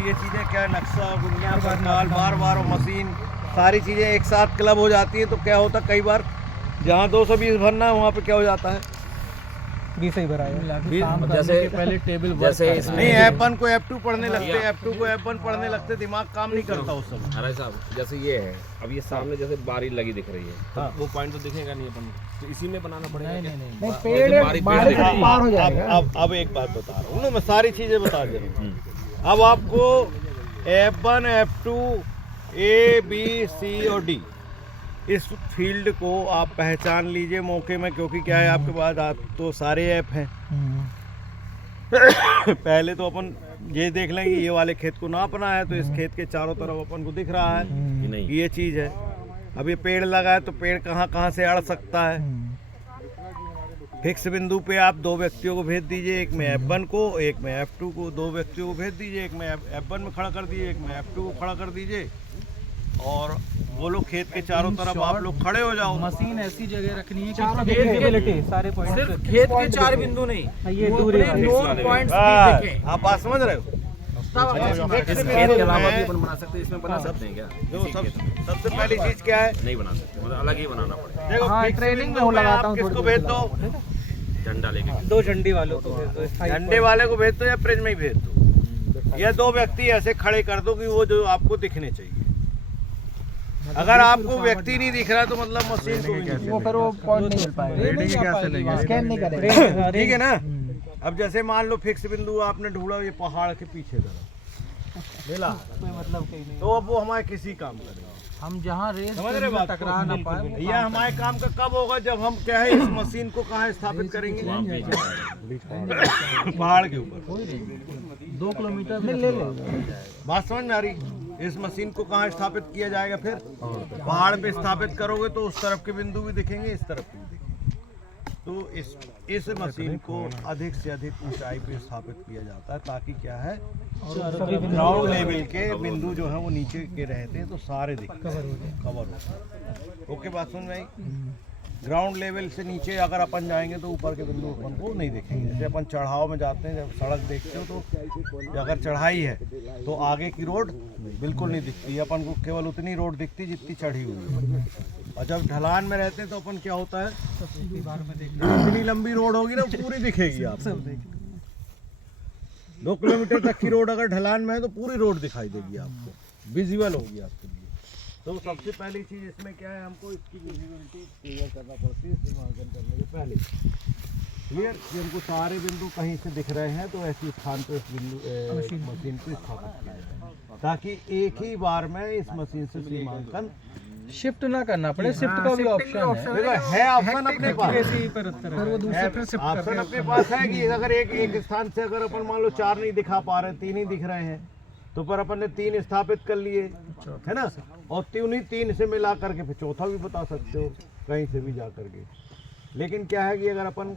फिर ये चीज़ें क्या है, नक्शा दुनिया सरकार बार और मशीन सारी चीज़ें एक साथ क्लब हो जाती हैं, तो क्या होता है कई बार जहाँ 220 भरना है वहाँ पे क्या हो जाता है 20 ही भराया। जैसे पहले टेबल जैसे नहीं, F1 को F2 पढ़ने लगते, F2 को F1 पढ़ने लगते, दिमाग काम नहीं करता उस समय। अरे साहब जैसे ये है, अब ये सामने जैसे बारी लगी दिख रही है, हाँ। तो वो पॉइंट तो दिखेगा नहीं अपन, तो इसी में बनाना पड़ेगा। नहीं पेड़ बारी पार हो जाएगा। अब एक बात बता रहा हूँ ना, मैं सारी चीज़ें बता दे रहा हूँ। अब आपको F1 F2 A B C और D इस फील्ड को आप पहचान लीजिए मौके में, क्योंकि क्या है आपके पास आप तो सारे ऐप हैं। पहले तो अपन ये देख लें कि ये वाले खेत को नापना है, तो इस खेत के चारों तरफ अपन को दिख रहा है कि ये चीज़ है। अब ये पेड़ लगा है तो पेड़ कहाँ से अड़ सकता है। फिक्स बिंदु पे आप दो व्यक्तियों को भेज दीजिए, एक में F1 को एक में F2 को, दो व्यक्तियों को भेज दीजिए, एक में F1 में खड़ा कर दीजिए, एक में F2 को खड़ा कर दीजिए, और वो लोग खेत के चारों तरफ आप लोग खड़े हो जाओ। मशीन ऐसी जगह रखनी है कि खेत सारे पॉइंट सिर्फ खेत के 4 बिंदु नहीं, ये दूरी नोन पॉइंट्स भी देखें। आप बात समझ रहे हो? इस खेत के अलावा भी अपन बना सकते हैं, इसमें बना सकते हैं क्या? जो सबसे पहली चीज क्या है, नहीं बना सकते, मतलब अलग ही बनाना पड़ेगा। देखो हाँ, fix ट्रेनिंग में बिंदु लगाता आप हूँ किसको भेज दो, झंडा लेके 2 झंडी वालों को भेज दो, झंडे वाले को भेज दो या प्रेज में ही भेज दो, या दो व्यक्ति ऐसे खड़े कर दो कि वो जो आपको दिखने चाहिए। अगर आपको व्यक्ति नहीं दिख रहा तो मतलब मशीन को भी नहीं वो फिर वो पॉइंट नहीं मिल पाएगा, स्कैन नहीं करेगा। दिखेगा। ठीक है ना। अब जैसे मान लो फिक्स बिंदु आपने ढूंढा ये पहाड़ के पीछे तरफ मिला, कोई मतलब कहीं नहीं। तो अब वो हमारे किसी काम करेगा। हम जहाँ रेस समझ रहे बात? टकरा ना पाए, यह हमारे काम का कब होगा, जब हम क्या है इस मशीन को कहाँ स्थापित करेंगे, पहाड़ के ऊपर 2 किलोमीटर में ले ले। बात समझ में आ रही? इस मशीन को कहाँ स्थापित किया जाएगा, फिर पहाड़ पे स्थापित करोगे तो उस तरफ के बिंदु भी दिखेंगे, इस तरफ के भी दिखेंगे। तो इस मशीन को अधिक से अधिक ऊंचाई पे स्थापित किया जाता है, ताकि क्या है ग्राउंड लेवल के बिंदु जो है वो नीचे के रहते हैं, तो सारे कवर हो। ओके, बात सुन रही? ग्राउंड लेवल से नीचे अगर अपन जाएंगे तो ऊपर के बिंदु अपन को नहीं दिखेंगे। जैसे अपन चढ़ाव में जाते हैं, जब सड़क देखते हो तो अगर चढ़ाई है तो आगे की रोड बिल्कुल नहीं दिखती, अपन को केवल उतनी रोड दिखती जितनी चढ़ी हुई है। और जब ढलान में रहते हैं तो अपन क्या होता है, इतनी लंबी रोड होगी ना पूरी दिखेगी आपको। 2 किलोमीटर तक की रोड अगर ढलान में है तो पूरी रोड दिखाई देगी आपको, विजुअल होगी आपके लिए। तो सबसे पहली चीज़ इसमें क्या है, हमको इसकी विजिबिलिटी क्लियर करना पड़ती है सीमांकन करने के पहले। क्लियर कि हमको सारे बिंदु कहीं से दिख रहे हैं, तो ऐसी स्थान पे इस बिंदु मशीन को स्थापित किया जाए, ताकि एक ही बार में इस मशीन से सीमांकन शिफ्ट ना करना पड़े। शिफ्ट का भी ऑप्शन है, देखो है ऑप्शन अपने पास, वो दूसरे पे शिफ्ट ऑप्शन अपने पास है कि अगर एक स्थान से अगर अपन मान लो 4 नहीं दिखा पा रहे, 3 ही दिख रहे हैं, तो पर अपन ने 3 स्थापित कर लिए, है ना, और 3 से मिला करके फिर चौथा भी बता सकते हो कहीं से भी जा करके। लेकिन क्या है कि अगर अपन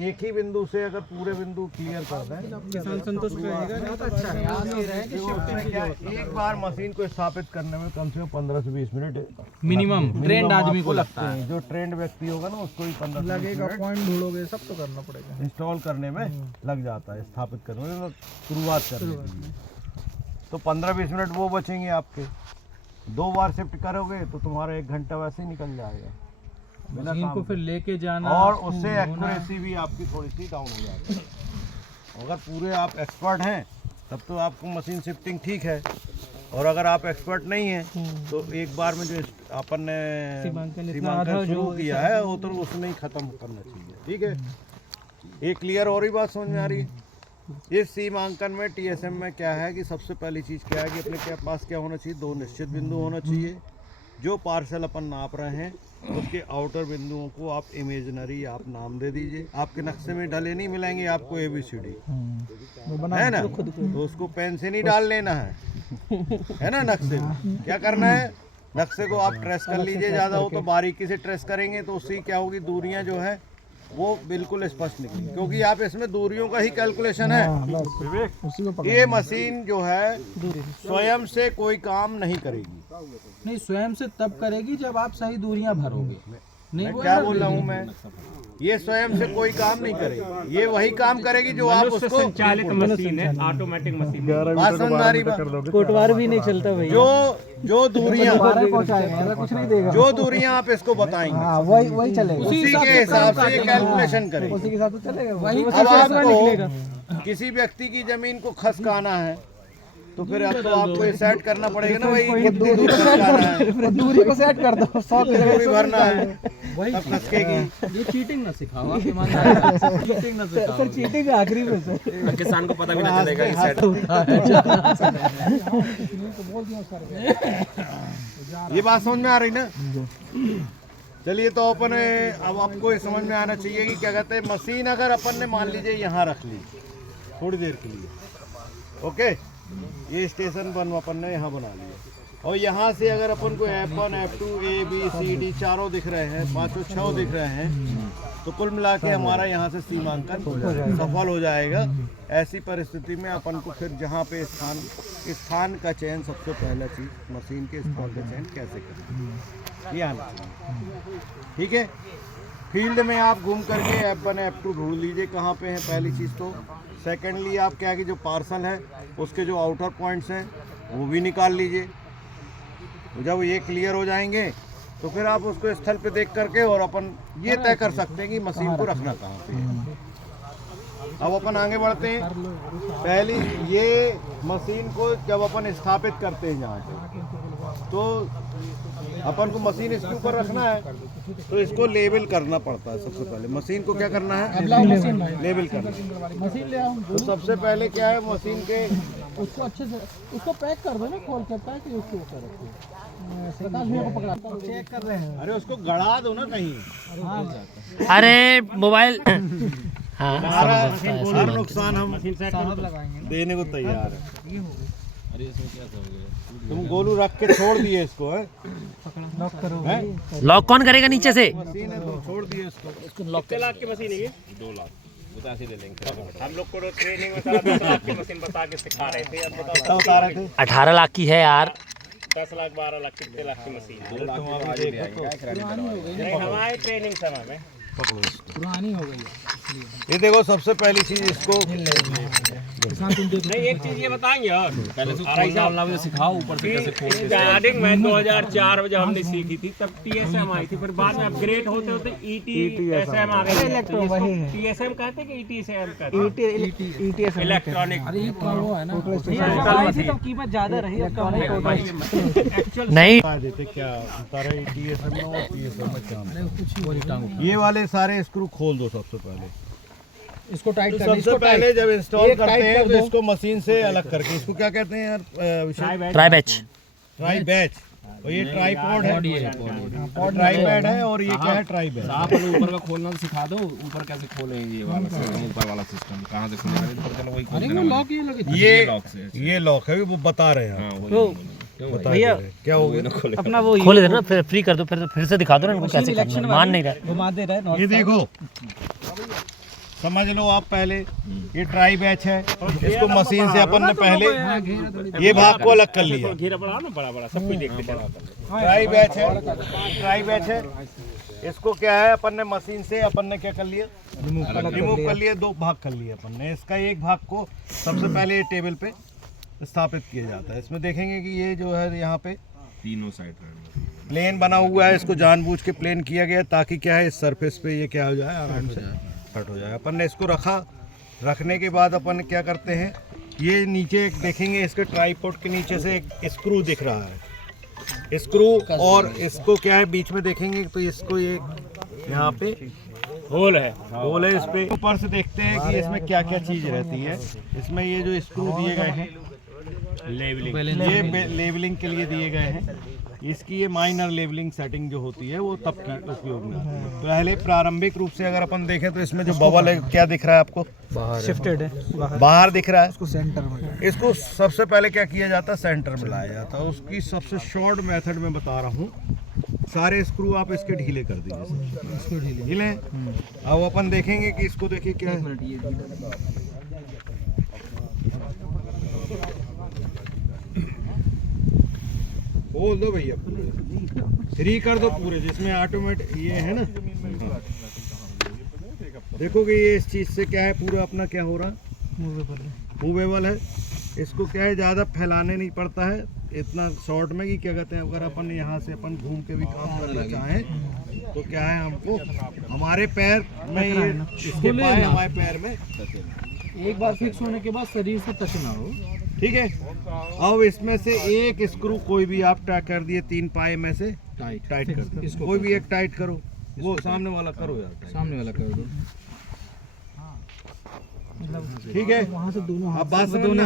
एक ही बिंदु से अगर पूरे बिंदु क्लियर कर दें, किसान संतुष्ट रहेगा, बहुत अच्छा है। एक बार मशीन को स्थापित करने में कम से कम 15 से 20 मिनट मिनिमम ट्रेंड आदमी को लगता है। जो ट्रेंड व्यक्ति होगा ना उसको भी 15 लगेगा, पॉइंट ढूंढोगे, सब तो करना पड़ेगा। इंस्टॉल करने में लग जाता है, स्थापित करने में शुरुआत करने के लिए। तो 15-20 मिनट वो बचेंगे आपके। 2 बार शिफ्ट करोगे तो तुम्हारा 1 घंटा वैसे ही निकल जाएगा मशीन को फिर लेके जाना, और उससे एक्यूरेसी भी आपकी थोड़ी सी डाउन हो जाती है। अगर पूरे आप एक्सपर्ट हैं तब तो आपको मशीन शिफ्टिंग ठीक है, और अगर आप एक्सपर्ट नहीं हैं तो एक बार में जो अपन ने सीमांकन शुरू किया है वो तो उसमें ही ख़त्म करना चाहिए। ठीक है, एक क्लियर और ही बात समझ में आ रही है। इस सीमांकन में TSM में क्या है कि सबसे पहली चीज़ क्या है कि अपने के पास क्या होना चाहिए, 2 निश्चित बिंदु होना चाहिए। जो पार्सल अपन नाप रहे हैं उसके आउटर बिंदुओं को आप इमेजिनरी आप नाम दे दीजिए। आपके नक्शे में ढले नहीं मिलेंगे आपको ABCD, है ना, तो उसको पेन से नहीं डाल लेना है ना। नक्शे में क्या करना है, नक्शे को आप ट्रेस कर लीजिए, ज़्यादा हो तो बारीकी से ट्रेस करेंगे तो उससे क्या होगी, दूरियां जो है वो बिल्कुल स्पष्ट निकलेंगी, क्योंकि आप इसमें दूरियों का ही कैलकुलेशन है। ये मशीन जो है स्वयं से कोई काम नहीं करेगी। नहीं, स्वयं से तब करेगी जब आप सही दूरियां भरोगे। नहीं, क्या बोल रहा हूँ मैं, ये स्वयं से कोई काम नहीं करेगी, ये वही काम करेगी जो आप उसको संचालित मशीन है, ऑटोमेटिक मशीन। बात समझ में आ रही बात? कोटवार भी नहीं चलता भैया। जो दूरियां कुछ नहीं देगा, जो दूरियां आप इसको बताएंगे वही चलेगा, उसी के हिसाब से ये कैलकुलेशन करेगी। उसी के साथ तो चलेगा वही। अब आपको किसी व्यक्ति की जमीन को खसकाना है तो फिर अब तो आपको ये सेट करना पड़ेगा ना, वही कितनी दूर खसकाना है, दूरी को सेट कर दो, 100 दूरी भरना है तब खसकेगी। ये चीटिंग ना सिखाओ, चीटिंग ना सिखाओ सर, चीटिंग आखिरी में सर, किसान को पता भी नहीं चलेगा कि सेट। ये बात समझ में आ रही ना? चलिए तो अपन अब आपको ये समझ में आना चाहिए कि क्या कहते हैं, मशीन अगर अपन ने मान लीजिए यहाँ रख ली थोड़ी देर के लिए, ओके, ये स्टेशन अपन ने यहाँ बना लिया और यहाँ से अगर अपन को F1, F2, A, B, C, D चारों दिख रहे हैं, 5 6 दिख रहे हैं, तो कुल मिला के हमारा यहाँ से सीमांकन सफल हो जाएगा। ऐसी परिस्थिति में अपन को फिर जहाँ पे स्थान का चयन, सबसे पहला चीज़ मशीन के स्थान का चयन कैसे करें ये आना चाहिए, ठीक है। फील्ड में आप घूम करके F1, F2 ढूंढ लीजिए कहाँ पे है, पहली चीज़ तो। सेकेंडली आप क्या कि जो पार्सल है उसके जो आउटर पॉइंट्स हैं वो भी निकाल लीजिए। जब ये क्लियर हो जाएंगे तो फिर आप उसको स्थल पे देख करके और अपन ये तय कर सकते हैं कि मशीन को रखना कहाँ पे है। अब अपन आगे बढ़ते हैं। पहली ये मशीन को जब अपन स्थापित करते हैं यहाँ पे, तो अपन को मशीन इसके ऊपर रखना है तो इसको लेबल करना पड़ता है। सबसे पहले मशीन को क्या करना है, लेबल करना है। मशीन ले आओ, तो सबसे पहले क्या है, मशीन के उसको अच्छे से उसको पैक कर दो ना, खोल के पैक ही उसके ऊपर रखो। प्रकाश भैया को पकड़ा, चेक कर रहे हैं। अरे उसको गड़ा दो ना कहीं। अरे मोबाइल हर नुकसान हम लगाएंगे देने को तैयार है। तुम गोलू रख के छोड़ दिए इसको, है लॉक करो। लॉक कौन करेगा नीचे से? मशीन है तुम छोड़ दिए इसको। कितने लाख की मशीन है ये? 2 लाख बतासी ले लेंगे। हम लोग को ट्रेनिंग में सारा 10 लाख की मशीन बता के सिखा रहे थे। अब बताओ बता रहे थे 18 लाख की है यार। 10 लाख 12 लाख कितने लाख की मशीन? देखो तो हमारे ट्रेनिंग समय में पुरानी हो गई। ये देखो, सबसे पहली चीज इसको नहीं, एक चीज ये बताएंगे और पहले से सिखाओ ऊपर से कैसे खोलते हैं। स्टार्टिंग में 2004 में जब हमने सीखी थी तब TSM आई थी, फिर बाद में अपग्रेड होते होते ETSM आ गई। TSM कहते हैं कि ETSM कहते हैं? इलेक्ट्रॉनिक। अरे ये वो है ना, तो कीमत ज्यादा रही। नहीं देते क्या TSM में और TSM में काम। ये वाले सारे स्क्रू खोल दो सबसे पहले। इसको टाइट कर, सबसे पहले जब इंस्टॉल करते हैं तो इसको मशीन से अलग करके, इसको क्या कहते हैं यार? Try batch. Try batch. और ये ट्राईपॉड है, ट्राई बैड है, और ये क्या है, ट्राई बैच। आप ऊपर का खोलना सिखा दो, ऊपर कैसे खोलेंगे ये वाला सिस्टम, ऊपर वाला सिस्टम कहाँ से खोलेंगे? ये लॉक है, वो बता रहे हैं। भैया क्या हो गया? अपना वो खोले देना, फिर फ्री कर दो, फिर से दिखा दो ना इनको कैसे करना है। मान नहीं रहा। घुमा दे रहे। ये देखो, समझ लो आप। पहले ये ट्राई बैच है, इसको मशीन से अपन ने पहले ये भाग को अलग कर लिया। घेरा बड़ा ना, बड़ा बड़ा सब कुछ देखते थे। ट्राई बैच है, ट्राई बैच है। इसको क्या है, अपन ने मशीन से अपन ने क्या कर लिया, रिमूव कर लिया। 2 भाग कर लिए अपन ने। इसका एक भाग को सबसे पहले ये टेबल पे स्थापित किया जाता है। इसमें देखेंगे कि ये जो है यहाँ पे तीनों साइड प्लेन बना हुआ है। इसको जानबूझ के प्लेन किया गया ताकि क्या है, इस सरफेस पे ये क्या हो जाए, आराम से कट हो जाए। अपन ने इसको रखा। रखने के बाद अपन क्या करते हैं, ये नीचे एक देखेंगे, इसके ट्राईपॉड के नीचे से एक स्क्रू दिख रहा है, स्क्रू। और इसको क्या है, बीच में देखेंगे तो इसको ये यहाँ पे होल है, होल है। इस पे ऊपर से देखते हैं कि इसमें क्या क्या चीज़ रहती है। इसमें ये जो स्क्रू दिए गए हैं, लेवलिंग, ये लेवलिंग के लिए दिए गए हैं। इसकी ये माइनर लेवलिंग सेटिंग जो होती है वो तब की उपयोग में आती है। पहले प्रारंभिक रूप से अगर अपन देखें तो इसमें जो बबल है, क्या दिख रहा है आपको? शिफ्टेड है, बाहर दिख रहा है। इसको सेंटर में, इसको सबसे पहले क्या किया जाता है, सेंटर में लाया जाता है। उसकी सबसे शॉर्ट मेथड में बता रहा हूँ। सारे स्क्रू आप इसके ढीले कर दीजिए, ढीले। अब अपन देखेंगे कि इसको देखिए क्या है। खोल दो भैया, फ्री कर दो पूरे, जिसमें ऑटोमेटिक ये है ना, देखोगे ये इस चीज़ से क्या है, पूरा अपना क्या हो रहा है, मूवेबल है। इसको क्या है, ज़्यादा फैलाने नहीं पड़ता है इतना शॉर्ट में कि क्या कहते हैं, अगर अपन यहाँ से अपन घूम के भी काम करना चाहें तो क्या है, हमको हमारे पैर में ये इसके पाए हमारे पैर में एक बार फिक्स होने के बाद शरीर से टच ना हो। ठीक है। अब इसमें से एक स्क्रू कोई भी आप टाइट कर दिए, 3 पाए में से टाइट कर दिए, कोई भी एक टाइट करो, वो सामने वाला करो यार, सामने वाला कर दो। ठीक है। वहाँ से दोनों अब बात समझना,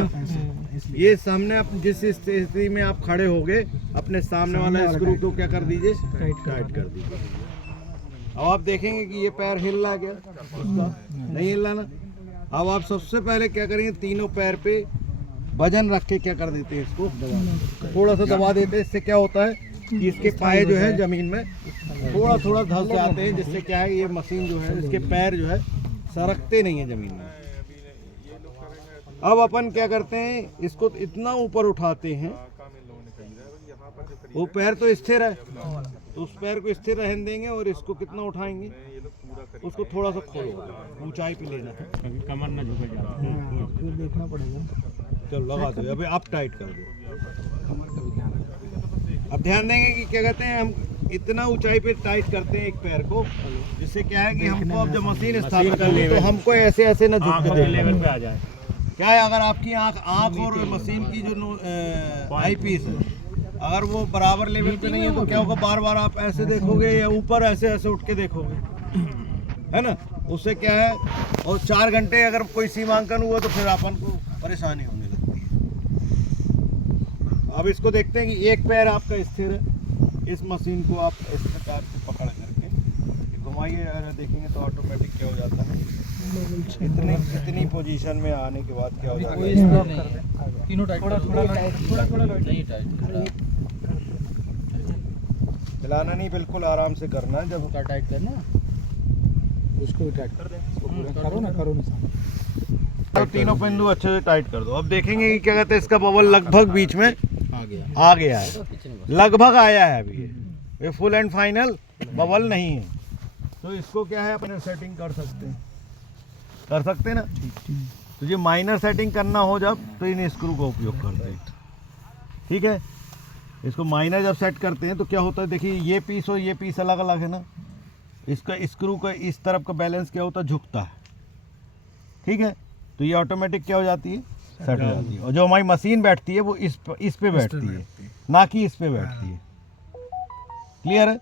ये सामने आप जिस स्थिति में आप खड़े होगे, अपने सामने वाला स्क्रू को क्या कर दीजिए, टाइट कर दीजिए। अब आप देखेंगे कि ये पैर हिल रहा है क्या, उसका नहीं हिल रहा ना। अब आप सबसे पहले क्या करेंगे, तीनों पैर पे वजन रख के क्या कर देते हैं, इसको थोड़ा सा दबा देते हैं। इससे क्या होता है कि इसके पाए जो है जमीन में थोड़ा थोड़ा धंस जाते हैं, जिससे क्या है, ये मशीन जो है, इसके पैर जो है सरकते नहीं है जमीन में। अब अपन क्या करते हैं, इसको इतना ऊपर उठाते हैं, वो पैर तो स्थिर है, तो उस पैर को स्थिर रहने देंगे और इसको कितना उठाएंगे, उसको थोड़ा सा खोलो, ऊंचाई पे लेना है, कमर ना झुके जाए। फिर देखना पड़ेगा। चलो लगा दो, अभी आप टाइट कर दो। अब ध्यान देंगे कि क्या कहते हैं, हम इतना ऊंचाई पे टाइट करते हैं एक पैर को, जिससे क्या है कि हमको अब जब मशीन स्थापित करनी तो हमको ऐसे ऐसे ना झुक के लेवल पे आ जाए। क्या है, अगर आपकी आंख और मशीन की जो आई पीस है, अगर वो बराबर लेवल पे नहीं है तो क्या होगा, बार बार आप ऐसे देखोगे या ऊपर ऐसे ऐसे उठ के देखोगे, है ना। उससे क्या है, और 4 घंटे अगर कोई सीमांकन हुआ तो फिर अपन को परेशानी होने लगती है। अब इसको देखते हैं कि एक पैर आपका स्थिर है, इस मशीन को आप इस प्रकार से पकड़ करके घुमाइए, अगर देखेंगे तो ऑटोमेटिक क्या हो जाता है, इतनी पोजीशन में आने के बाद क्या हो जाता है, तीनों टाइट, थोड़ा नहीं टाइट चलाना नहीं, बिल्कुल आराम से करना है। जब टाइट करना, उसको भी टाइट कर दे, करो ना तो तीनों बिंदु अच्छे से टाइट कर दो। अब देखेंगे कि क्या कहते हैं, इसका बबल लगभग बीच में आ गया है, लगभग आया है। अभी ये फुल एंड फाइनल बबल नहीं है, तो इसको क्या है, अपने सेटिंग कर सकते हैं ना। तो जो माइनर सेटिंग करना हो जब, तो इन स्क्रू का उपयोग करते हैं। ठीक है, इसको माइनर जब सेट करते हैं तो क्या होता है, देखिए ये पीस और ये पीस अलग अलग है ना, इसका स्क्रू का इस तरफ का बैलेंस क्या होता है, झुकता है। ठीक है, तो ये ऑटोमेटिक क्या हो जाती है, सेट हो जाती है। और जो हमारी मशीन बैठती है वो इस पे बैठती है, ना कि इस पे बैठती है। क्लियर है।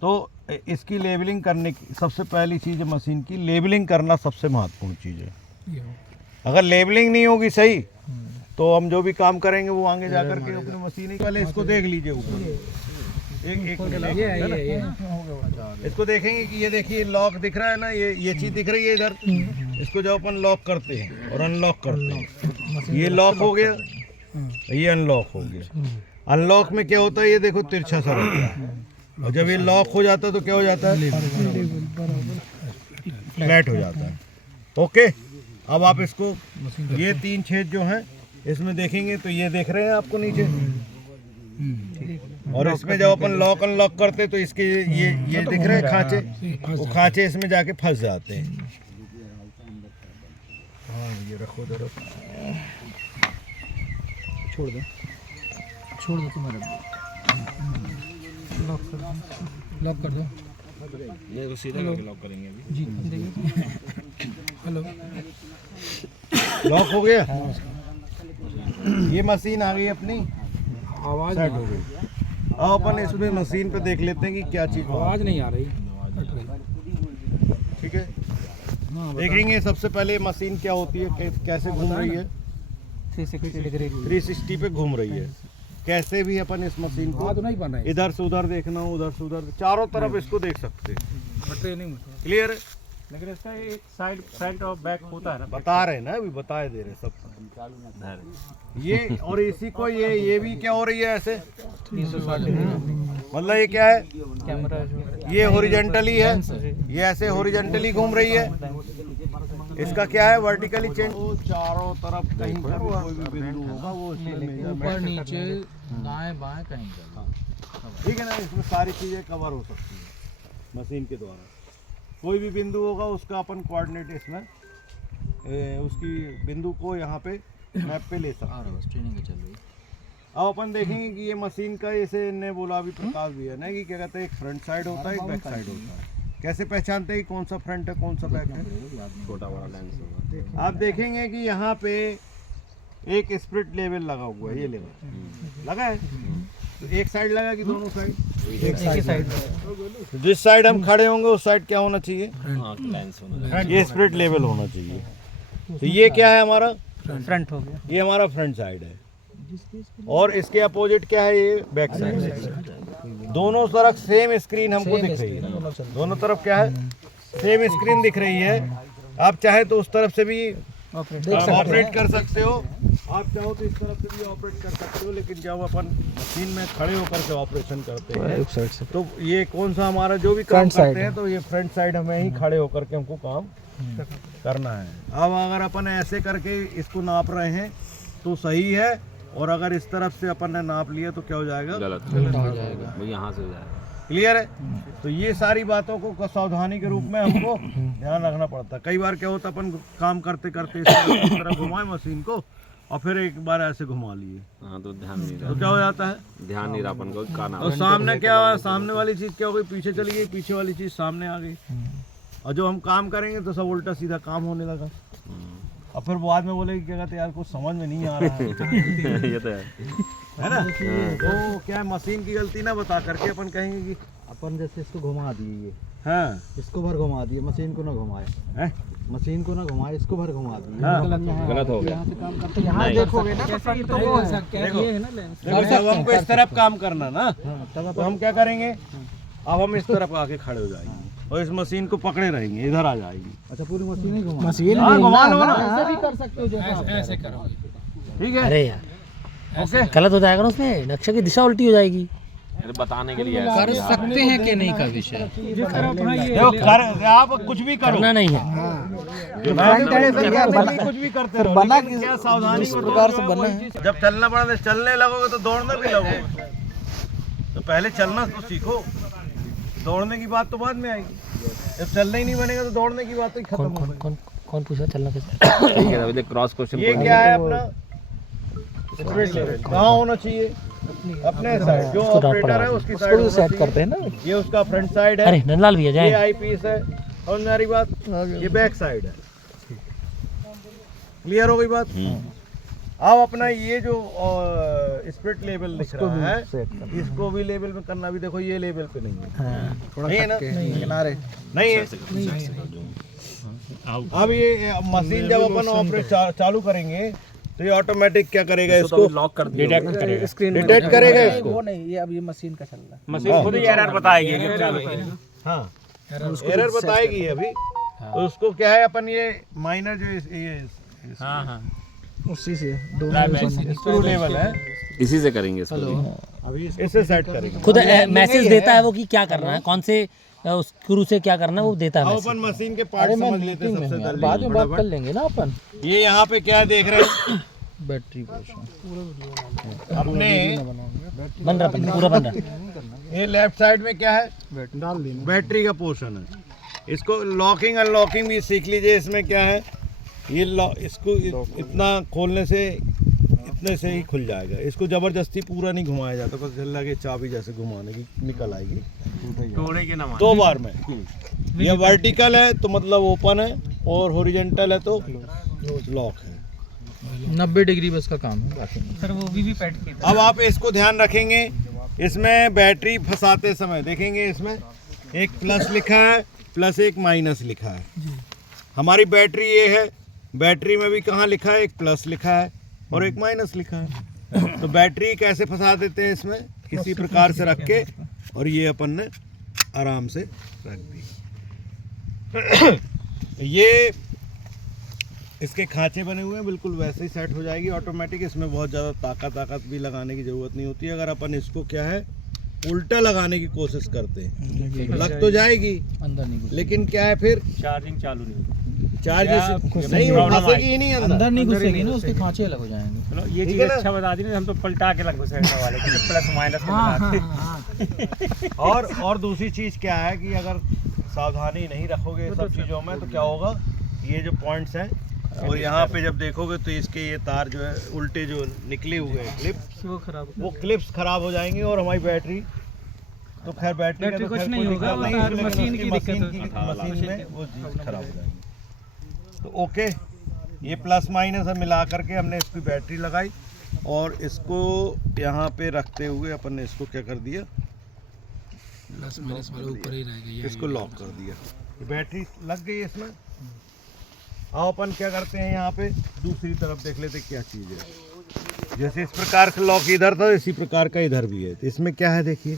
तो इसकी लेबलिंग करने की सबसे पहली चीज़ है, मशीन की लेबलिंग करना सबसे महत्वपूर्ण चीज़ है। अगर लेबलिंग नहीं होगी सही, तो हम जो भी काम करेंगे वो आगे जाकर के अपनी मशीन ही, पहले इसको देख लीजिए ऊपर, एक इसको देखेंगे कि ये देखिए लॉक दिख रहा है ना, ये चीज़ दिख रही है इधर, इसको जब अपन लॉक करते हैं और अनलॉक करते हैं, ये लॉक हो गया, ये अनलॉक हो गया। अनलॉक में क्या होता है, ये देखो तिरछा सा रहता है, और जब ये लॉक हो जाता है तो क्या हो जाता है, फ्लैट हो जाता है। ओके, अब आप इसको ये 3 छेद जो हैं इसमें देखेंगे तो ये देख रहे हैं आपको नीचे, और इसमें जब अपन लॉक अनलॉक करते तो इसके ये दिख रहे हैं खांचे, वो खांचे इसमें जाके फंस जाते हैं। हाँ, ये रखो जरा, छोड़ दो तुम्हारे, लॉक कर दो। ये तो सीधा करके लॉक करेंगे अभी। जी हेलो, लॉक हो गया। ये मशीन आ गई अपनी, आवाज सेट हो गई। अब अपन इसमें मशीन पे देख लेते हैं कि क्या चीज़, आवाज नहीं आ रही। ठीक है, देखेंगे सबसे पहले मशीन क्या होती है, कैसे घूम रही है, 360 डिग्री 360 पे घूम रही है। कैसे भी अपन इस मशीन को नहीं बन रहा है, इधर से उधर देखना, उधर से उधर, चारों तरफ इसको देख सकते हैं। ट्रेनिंग क्लियर है। लेकिन इसका एक साइड और बैक होता है ना, बता रहे हैं ना, अभी बताए दे रहे सब ये। और इसी को ये भी क्या हो रही है ऐसे, 360 डिग्री, मतलब ये क्या है, कैमरा ये हॉरिजॉन्टली है, ये ऐसे हॉरिजॉन्टली घूम रही है। इसका क्या है, वर्टिकली चेंज, चारों तरफ कहीं पर कोई भी बिंदु होगा वो ऊपर नीचे दाएं बाएं कहीं का। ठीक है ना, इसमें सारी चीज़ें कवर हो सकती है मशीन के द्वारा। कोई भी बिंदु होगा उसका अपन कोऑर्डिनेट इसमें उसकी बिंदु को यहाँ पे मैप पे ले सकते हैं। अब अपन देखेंगे कि ये मशीन का, जैसे ने बोला अभी प्रकाश भी है ना, कि क्या कहते हैं एक फ्रंट साइड होता है एक बैक साइड होता है। कैसे पहचानते हैं कौन सा फ्रंट है कौन सा बैक है? छोटा बड़ा लेंस होगा। आप देखेंगे कि यहाँ पे एक स्प्लिट लेवल लगा हुआ है, ये लेवल लगा है, तो एक साइड लगा कि दोनों साइड? एक साइड जिस साइड हम खड़े होंगे उस साइड क्या होना चाहिए? लेंस होना। ये स्प्लिट लेवल होना चाहिए। तो ये क्या है हमारा? फ्रंट हो गया। ये हमारा फ्रंट साइड है और इसके अपोजिट क्या है? ये बैक साइड है। दोनों तरफ सेम स्क्रीन हमको दिख रही है। दोनों तरफ क्या है? सेम स्क्रीन दिख रही है। आप चाहे तो उस तरफ से भी ऑपरेट कर सकते हो, आप चाहो तो इस तरफ से भी ऑपरेट कर सकते हो, लेकिन जब अपन मशीन में खड़े होकर के ऑपरेशन करते हैं तो ये कौन सा हमारा जो भी काम करते हैं तो ये फ्रंट साइड हमें ही खड़े होकर के हमको काम करना है। अब अगर अपन ऐसे करके इसको नाप रहे हैं तो सही है, और अगर इस तरफ से अपन ने नाप लिया तो क्या हो जाएगा? गलत हो जाएगा, वो यहाँ से हो जाएगा। क्लियर है? तो ये सारी बातों को सावधानी के रूप में हमको ध्यान रखना पड़ता है। कई बार क्या होता है अपन काम करते करते इस तरह घुमाए मशीन को और फिर एक बार ऐसे घुमा लिए, हाँ तो ध्यान नहीं रहा, तो क्या हो जाता है? ध्यान नहीं रहा अपन को काना। और सामने क्या हुआ? सामने वाली चीज क्या हो गई? पीछे चली गई, पीछे वाली चीज सामने आ गई, और जो हम काम करेंगे तो सब उल्टा सीधा काम होने लगा। और फिर बाद में बोले कि क्या कहते हैं यार कुछ समझ में नहीं आ रहा है। ये तो है ना? तो क्या है, मशीन की गलती ना बता करके अपन कहेंगे कि अपन जैसे इसको घुमा दिए, ये हाँ इसको भर घुमा दिए, मशीन को ना घुमाए, हैं? मशीन को ना घुमाए, इसको भर घुमा दिए। हाँ। गलत हो गया। यहाँ से काम करते यहाँ देखोगे ना तो फ्रंट तो वो है। देखो, ये है ना लेंस। देखो जब हमको इस तरफ काम करना ना तब तो हम क्या करेंगे? अब हम इस तरफ आके खड़े हो जाएंगे और इस मशीन को पकड़े रहेंगे, इधर आ जाएगी। अच्छा पूरी मशीन ही घुमा, मशीन हाँ, घुमा लो ना। ऐसे भी कर सकते हो जैसे ऐसे करोगे। ठीक है? अरे यार गलत हो जाएगा ना, उसमें नक्शे की दिशा उल्टी हो जाएगी। अरे बताने के लिए कर सकते हैं कि नहीं का विषय। देखो कर, आप कुछ भी करो, करना नहीं है। कुछ भी करते रहो, लेकिन क्या सावधानी जब चलना पड़ा तो चलने लगोगे तो दौड़ने भी लगोगे। तो पहले चलना तो सीखो, दौड़ने की बात तो बाद में आएगी। जब चलना ही नहीं बनेगा तो दौड़ने की बात ही खत्म हो गई। कौन पूछा चलना कैसे? ठीक है, अभी क्रॉस क्वेश्चन। ये क्या है अपना स्प्लिट लेवल? कहाँ होना चाहिए? अपने साइड, जो ऑपरेटर है उसकी साइड सेट करते हैं ना। ये उसका फ्रंट साइड है। अरे नंदलाल भैया ये जाए। आई पीस है, और मेरी बात ये बैक साइड है। क्लियर हो गई बात? अब अपना ये जो स्प्लिट लेवल लिख रहा है इसको भी लेवल में करना। भी देखो ये लेवल पे नहीं है, नहीं है ना, किनारे नहीं है। अब ये मशीन जब अपन ऑपरेट चालू करेंगे तो ये ऑटोमेटिक क्या करेगा? इसको लॉक कर डिटेक्ट करेगा, डिटेक्ट करेगा इसको। वो नहीं, ये अब ये मशीन का चल रहा है। मशीन खुद ही एरर बताएगी कि चालू करेगा। हाँ, एरर बताएगी अभी। तो उसको क्या है, अपन ये माइनर जो ये हाँ हाँ उसी से स्क्रू लेवल है, इसी से करेंगे इसको। अभी इससे सेट करेंगे। खुद मैसेज देता है वो कि क्या करना है, कौन से स्क्रू से क्या करना है वो देता है अब मैसेज। अपन मशीन के पार्ट समझ लेते हैं सबसे पहले। बाद में बात कर लेंगे ना अपन। ये यहाँ पे क्या देख रहे हैं? बैटरी पोर्शन अपने बन रहा पूरा बन रहा। ये लेफ्ट साइड में क्या है? डाल देना। बैटरी का पोर्शन है। इसको लॉकिंग अनलॉकिंग भी सीख लीजिए। इसमें क्या है, ये इसको इतना खोलने से इतने से ही खुल जाएगा। इसको जबरदस्ती पूरा नहीं घुमाया जाता, बस लगे चाबी जैसे घुमाने की निकल आएगी टोड़े के नाम 2 बार में। ये वर्टिकल है तो मतलब ओपन है, और हॉरिजॉन्टल है तो लॉक है। 90 डिग्री बस का काम है, बाकी सर वो भी पैड के। अब आप इसको ध्यान रखेंगे, इसमें बैटरी फंसाते समय देखेंगे इसमें एक प्लस लिखा है, प्लस एक माइनस लिखा है। हमारी बैटरी ये है, बैटरी में भी कहाँ लिखा है? एक प्लस लिखा है और एक माइनस लिखा है। तो बैटरी कैसे फंसा देते हैं इसमें? किसी प्रकार से रख के, और ये अपन ने आराम से रख दी। ये इसके खांचे बने हुए हैं, बिल्कुल वैसे ही सेट हो जाएगी ऑटोमेटिक। इसमें बहुत ज़्यादा ताकत भी लगाने की ज़रूरत नहीं होती है। अगर अपन इसको क्या है उल्टा लगाने की कोशिश करते हैं, लग तो जाएगी अंदर नहीं लेकिन क्या है फिर चार्जिंग चालू नहीं होती। चार्ज नहीं फंसेगी ही नहीं अंदर नहीं घुसेगी ना, उसके खांचे अलग हो जाएंगे। चलो ये चीज अच्छा बता दी ना, हम तो पलटा के लग घुसेगा वाले प्लस माइनस और दूसरी चीज़ क्या है कि अगर सावधानी नहीं रखोगे ये सब चीज़ों में तो क्या होगा, ये जो पॉइंट्स हैं और यहाँ पे जब देखोगे तो इसके ये तार जो है उल्टे जो निकले हुए हैं क्लिप्स, वो क्लिप्स खराब हो जाएंगी और हमारी बैटरी तो खैर बैटरी का तो कुछ खैर नहीं कोई होगा, दिक्कत नहीं, वो लेकिन मशीन उसकी की दिक्कत मशीन में वो चीज़ खराब हो जाएगी। तो ओके, ये प्लस माइनस हम मिला करके हमने इसकी बैटरी लगाई और इसको यहाँ पे रखते हुए अपन ने इसको क्या कर दिया, प्लस माइनस वाला ऊपर ही रहेगा, इसको लॉक कर दिया। ये बैटरी लग गई इसमें। अब अपन क्या करते हैं, यहाँ पे दूसरी तरफ देख लेते क्या चीज़ है। जैसे इस प्रकार का लॉक इधर था इसी प्रकार का इधर भी है। तो इसमें क्या है देखिए,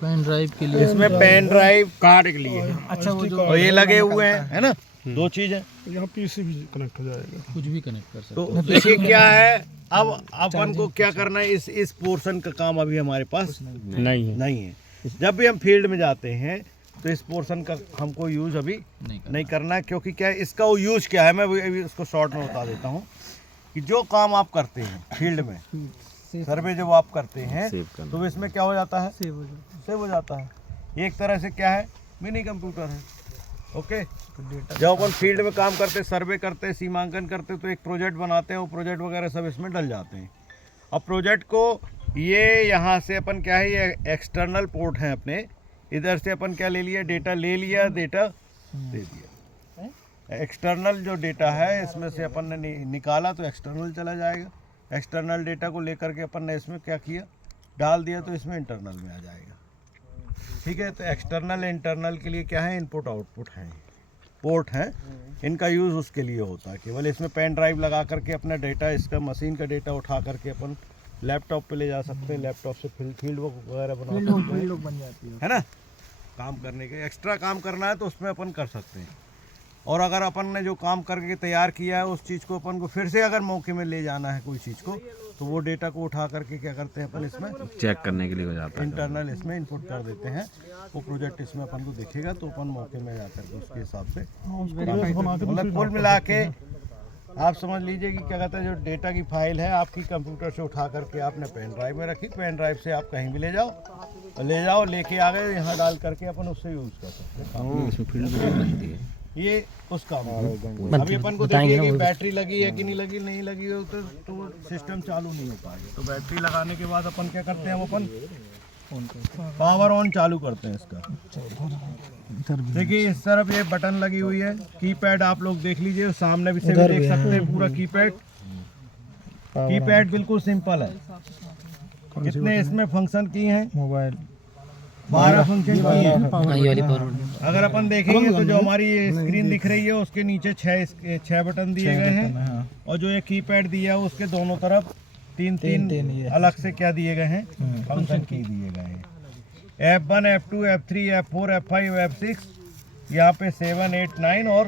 पेन ड्राइव के लिए, इसमें पेन ड्राइव कार्ड के लिए अच्छा वो जो और ये लगे हुए हैं, है ना, दो चीज़ें। यहाँ पीसी भी कनेक्ट हो जाएगा, कुछ भी कनेक्ट कर सकते तो देखिए क्या है, अब अपन को क्या करना है, इस पोर्शन का काम अभी हमारे पास नहीं है। जब भी हम फील्ड में जाते हैं तो इस पोर्शन का हमको यूज़ अभी नहीं करना है, क्योंकि क्या है इसका वो यूज़ क्या है, मैं अभी उसको शॉर्ट में बता देता हूँ कि जो काम आप करते हैं फील्ड में, सर्वे जब आप करते हैं तो इसमें क्या हो जाता है, सेव हो जाता है। ये एक तरह से क्या है, मिनी कंप्यूटर है। ओके, जब अपन फील्ड में काम करते, सर्वे करते, सीमांकन करते तो एक प्रोजेक्ट बनाते हैं, वो प्रोजेक्ट वगैरह सब इसमें डल जाते हैं। अब प्रोजेक्ट को ये यहाँ से अपन क्या है, ये एक्सटर्नल पोर्ट हैं अपने, इधर से अपन क्या ले लिया, डेटा ले लिया, डेटा दे दिया। एक्सटर्नल जो डेटा है इसमें से अपन ने निकाला तो एक्सटर्नल चला जाएगा। एक्सटर्नल डेटा को लेकर के अपन ने इसमें क्या किया, डाल दिया तो इसमें इंटरनल में आ जाएगा। ठीक है, तो एक्सटर्नल इंटरनल के लिए क्या है, इनपुट आउटपुट हैं, पोर्ट हैं, इनका यूज़ उसके लिए होता है। केवल इसमें पेन ड्राइव लगा करके अपना डेटा, इसका मशीन का डेटा उठा करके अपन लैपटॉप पे ले जा सकते हैं, लैपटॉप से फील्ड वर्क वगैरह बना सकते हैं, बन जाती है ना। काम करने के एक्स्ट्रा काम करना है तो उसमें अपन कर सकते हैं। और अगर अपन ने जो काम करके तैयार किया है उस चीज़ को अपन को फिर से अगर मौके में ले जाना है कोई चीज़ को, तो वो डेटा को उठा करके क्या करते हैं अपन इसमें चेक करने के लिए हो जाता इंटरनल इसमें इनपुट कर देते हैं। वो प्रोजेक्ट इसमें अपन को दिखेगा तो अपन मौके में जाकर के उसके हिसाब से मतलब कुल मिला के आप समझ लीजिए कि क्या कहते हैं, जो डेटा की फाइल है आपकी कंप्यूटर से उठा करके आपने पेन ड्राइव में रखी, पेन ड्राइव से आप कहीं भी ले जाओ लेके आ गए, यहाँ डाल करके अपन उससे यूज़ कर सकते हैं। ये उस काम में अभी अपन को देखिए कि बैटरी लगी है कि नहीं लगी हो तो सिस्टम चालू नहीं हो पाएगा। तो बैटरी लगाने के बाद अपन क्या करते हैं, अपन पावर ऑन चालू करते हैं इसका। देखिए इस तरफ ये बटन लगी हुई है, कीपैड आप लोग देख लीजिए, सामने भी से भी देख सकते हैं पूरा कीपैड बिल्कुल सिंपल है। कितने इसमें फंक्शन की हैं, मोबाइल 12 फंक्शन की हैं। अगर अपन देखेंगे तो जो हमारी ये स्क्रीन दिख रही है उसके नीचे 6 बटन दिए गए हैं, और जो ये कीपैड दिया है उसके दोनों तरफ तीन अलग से क्या दिए गए हैं, फंक्शन की दिए गए हैं। F1, F2, F3, F4, F5, F6, यहाँ पे 7, 8, 9 और